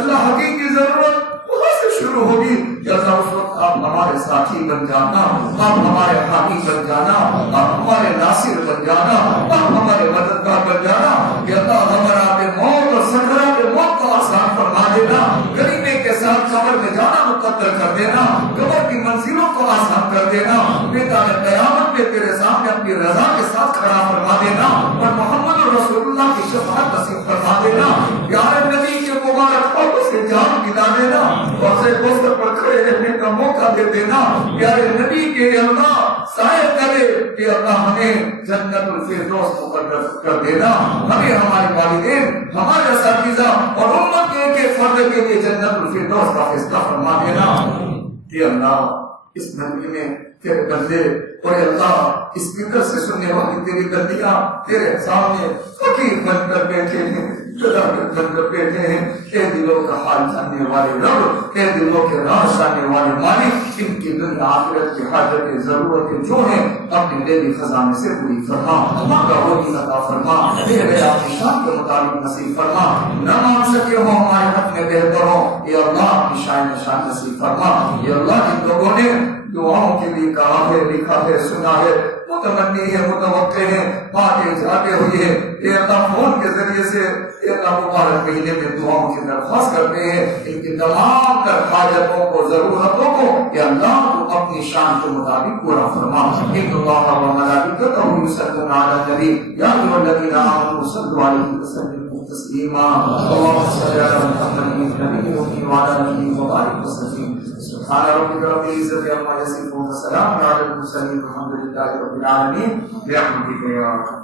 اللہ حقیقی ضرورت وہاں سے شروع ہوگی، اللہ اس وقت آپ ہمارے ساتھی بن جانا، آپ ہمارے حامی بن جانا، آپ ہمارے ناصر بن جانا، آپ ہمارے مددگار بن جانا، کہ اللہ ہمارا پہ موت اور سکرات موت کو آسان فرما دینا، غریبے کے ساتھ قبر میں جانا مقدر کر دینا، قبر کی منزلوں کو آسان کر دینا، میدان قیامت میں تیرے سامنے اپنی رضا کے ساتھ کھڑا فرما دینا، اور محمد رسول اللہ کی شفاعت نصیب فرما دینا، پیارے نبی کے مبارک پاؤں سے جان دلا دینا، اور سے کوثر پر کھڑے رہنے کا موقع دے دینا، پیارے نبی کے اللہ سائے کرے کہ اللہ ہمیں جنت الفردوس مقرر کر دینا، ہمیں ہمارے والدین ہمارے اساتذہ اور امت کے ایک فرد کے لیے جنت الفردوس کا فیصلہ فرما دینا، کہ اللہ اس نبی میں تیرے بندے اور اللہ اس فکر سے سننے والی تیری بندیاں تیرے سامنے فقیر بن کر بیٹھے ہیں، جدا بن کر بیٹھے ہیں، اے دلوں کا حال جاننے والے رب، اے دلوں کے راز جاننے والے مالک، ان کی دنیا آخرت کی حاجتیں ضرورتیں جو ہیں اپنے دلی خزانے سے پوری فرما، کا وہی عطا فرما، میرے اپنی شان کے مطابق نصیب فرما، نہ مان سکے ہو ہمارے حق میں بہتر ہو، اے اللہ اپنی شان نصیب فرما، اے اللہ جن لوگوں نے دعاؤں کے لیے کہا ہے، لکھا ہے، سنا ہے، متمنی ہے، متوقع ہے، آگے جاتے ہوئے ہیں، اے اللہ فون کے ذریعے سے اے اللہ مبارک مہینے میں دعاؤں کی درخواست کرتے ہیں، ان کی تمام تر حاجتوں کو ضرورتوں کو اے اللہ تو اپنی شان کے مطابق پورا فرما، ان اللہ و ملائکتہ یصلون علی النبی یا ایھا الذین آمنوا صلوا علیہ وسلم تسليما اللهم صل على محمد النبي وعلى آله وبارك وسلم سبحان ربك رب العزة عما يصفون وسلام على المرسلين والحمد لله رب العالمين برحمتك يا رب